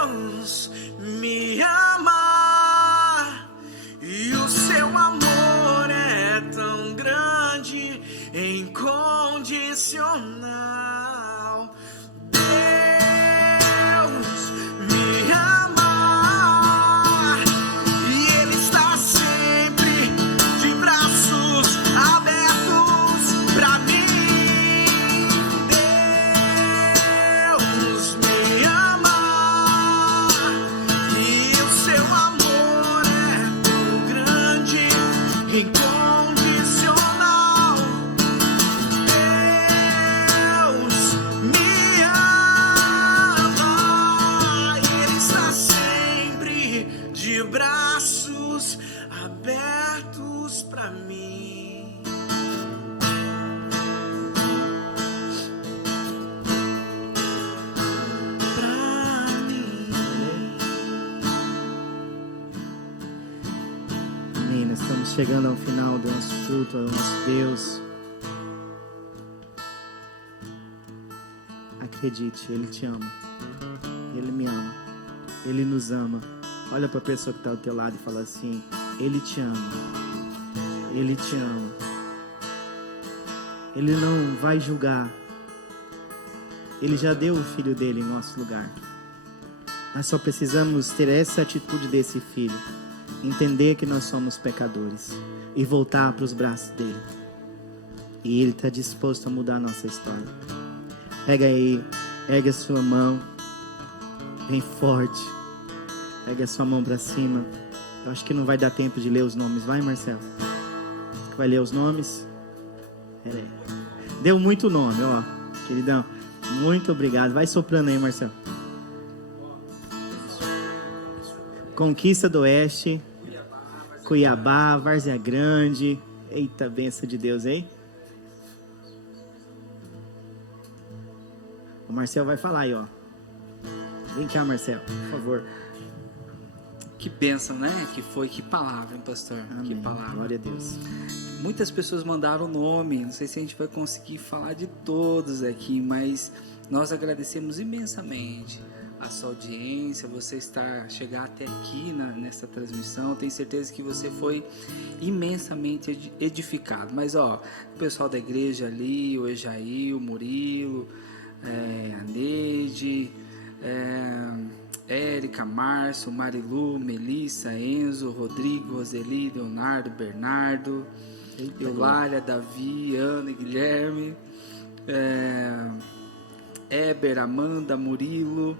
Deus me ama e o seu amor é tão grande, incondicional. Deus me ama e Ele Amém. Nós estamos chegando ao final do nosso culto, ao nosso Deus. Acredite, Ele te ama. Ele me ama. Ele nos ama. Olha para a pessoa que está ao teu lado e fala assim: Ele te ama. Ele te ama. Ele não vai julgar. Ele já deu o Filho dele em nosso lugar. Nós só precisamos ter essa atitude desse Filho. Entender que nós somos pecadores. E voltar para os braços dele. E Ele está disposto a mudar a nossa história. Pega aí, ergue a sua mão. Bem forte. Pega a sua mão para cima. Eu acho que não vai dar tempo de ler os nomes. Vai, Marcelo? Vai ler os nomes? Pera aí. Deu muito nome, ó. Queridão, muito obrigado. Vai soprando aí, Marcelo. Conquista do Oeste, Cuiabá, Várzea Grande. Eita, bênção de Deus, hein? O Marcelo vai falar aí, ó. Vem cá, Marcelo, por favor. Que bênção, né? Que palavra, hein, pastor? Amém. Que palavra. Glória a Deus. Muitas pessoas mandaram o nome, não sei se a gente vai conseguir falar de todos aqui, mas nós agradecemos imensamente a sua audiência, você chegar até aqui nessa transmissão. Tenho certeza que você foi imensamente edificado. Mas ó, o pessoal da igreja ali, o Ejaí, o Murilo, a Neide, Érica, Márcio, Marilu, Melissa, Enzo, Rodrigo, Roseli, Leonardo, Bernardo, Eulália, Davi, Ana e Guilherme, Éber, Amanda, Murilo,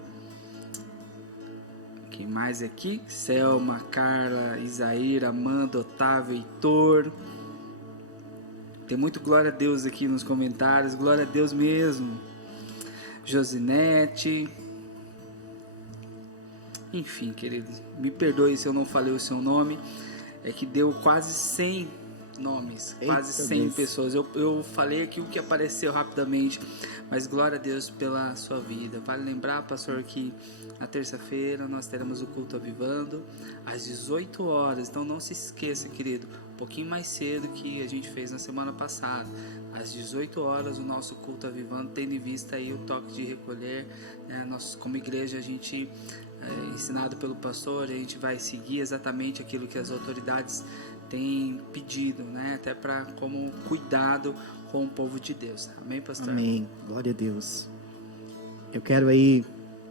quem mais aqui? Selma, Carla, Isaíra, Amanda, Otávio, Heitor. Tem muito glória a Deus aqui nos comentários, glória a Deus mesmo. Josinete. Enfim, queridos, me perdoe se eu não falei o seu nome. É que deu quase 100 nomes, quase 100 pessoas. Eu falei aqui o que apareceu rapidamente, mas glória a Deus pela sua vida. Vale lembrar, pastor, que na terça-feira nós teremos o culto Avivando às 18 horas. Então não se esqueça, querido, um pouquinho mais cedo que a gente fez na semana passada. Às 18 horas o nosso culto Avivando, tendo em vista aí o toque de recolher. Nós, como igreja, a gente, ensinado pelo pastor, a gente vai seguir exatamente aquilo que as autoridades têm pedido, né? Até para como cuidado com o povo de Deus. Amém, pastor? Amém. Glória a Deus. Eu quero aí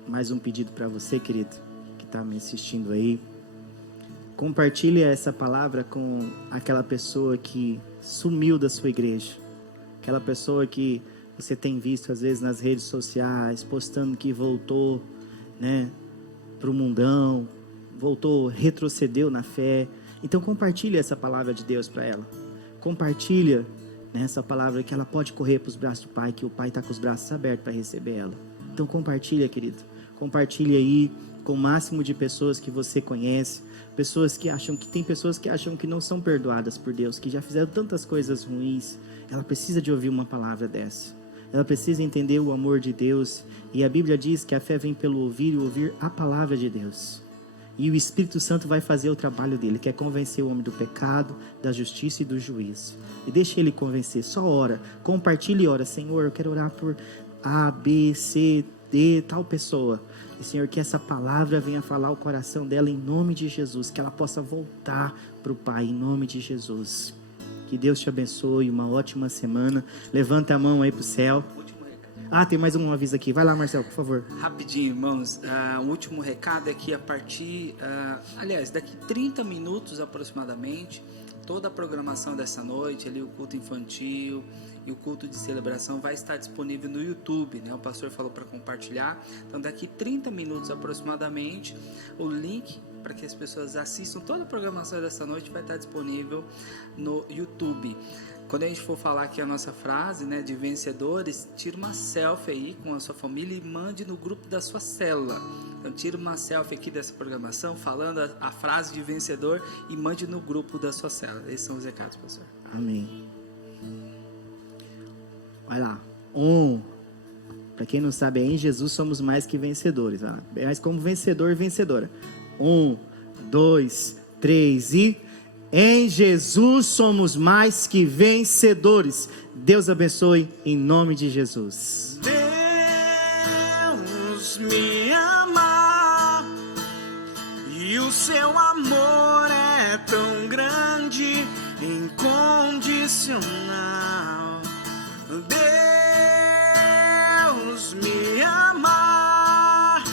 mais um pedido para você, querido, que está me assistindo aí. Compartilhe essa palavra com aquela pessoa que sumiu da sua igreja. Aquela pessoa que você tem visto às vezes nas redes sociais, postando que voltou, né, para o mundão, voltou, retrocedeu na fé. Então compartilhe essa palavra de Deus para ela. Compartilha, né, essa palavra que ela pode correr para os braços do Pai, que o Pai está com os braços abertos para receber ela. Então compartilha, querido. Compartilha aí com o máximo de pessoas que você conhece. Tem pessoas que acham que não são perdoadas por Deus, que já fizeram tantas coisas ruins. Ela precisa de ouvir uma palavra dessa. Ela precisa entender o amor de Deus. E a Bíblia diz que a fé vem pelo ouvir e ouvir a palavra de Deus. E o Espírito Santo vai fazer o trabalho dele, que é convencer o homem do pecado, da justiça e do juízo. E deixa ele convencer, só ora, compartilhe e ora. Senhor, eu quero orar por A, B, C, D, tal pessoa. E Senhor, que essa palavra venha falar o coração dela em nome de Jesus, que ela possa voltar para o Pai em nome de Jesus. Que Deus te abençoe, uma ótima semana. Levanta a mão aí para o céu. Tem mais um aviso aqui. Vai lá, Marcelo, por favor. Rapidinho, irmãos. O último recado é que a partir... daqui 30 minutos aproximadamente, toda a programação dessa noite, ali o culto infantil e o culto de celebração vai estar disponível no YouTube, né? O pastor falou para compartilhar. Então, daqui 30 minutos aproximadamente, o link para que as pessoas assistam toda a programação dessa noite vai estar disponível no YouTube. Quando a gente for falar aqui a nossa frase, né, de vencedores, tira uma selfie aí com a sua família e mande no grupo da sua célula. Então tira uma selfie aqui dessa programação falando a frase de vencedor e mande no grupo da sua célula. Esses são os recados, pastor. Amém. Vai lá. Para quem não sabe, em Jesus somos mais que vencedores. Mas como vencedor e vencedora. 1, 2, 3 e... Em Jesus somos mais que vencedores. Deus abençoe em nome de Jesus. Deus me ama e o seu amor é tão grande, incondicional. Deus me ama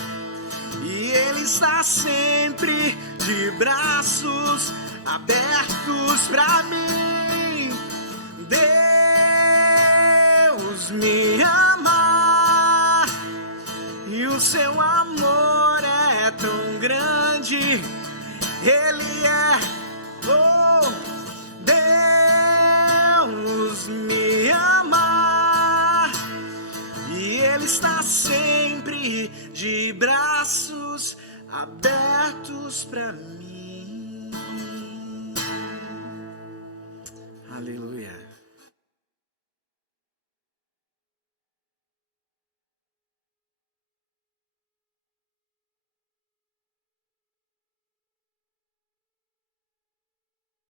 e Ele está sempre de braços abertos pra mim. Deus me ama e o seu amor é tão grande. Ele é, oh, Deus me ama e Ele está sempre de braços abertos pra mim. Aleluia.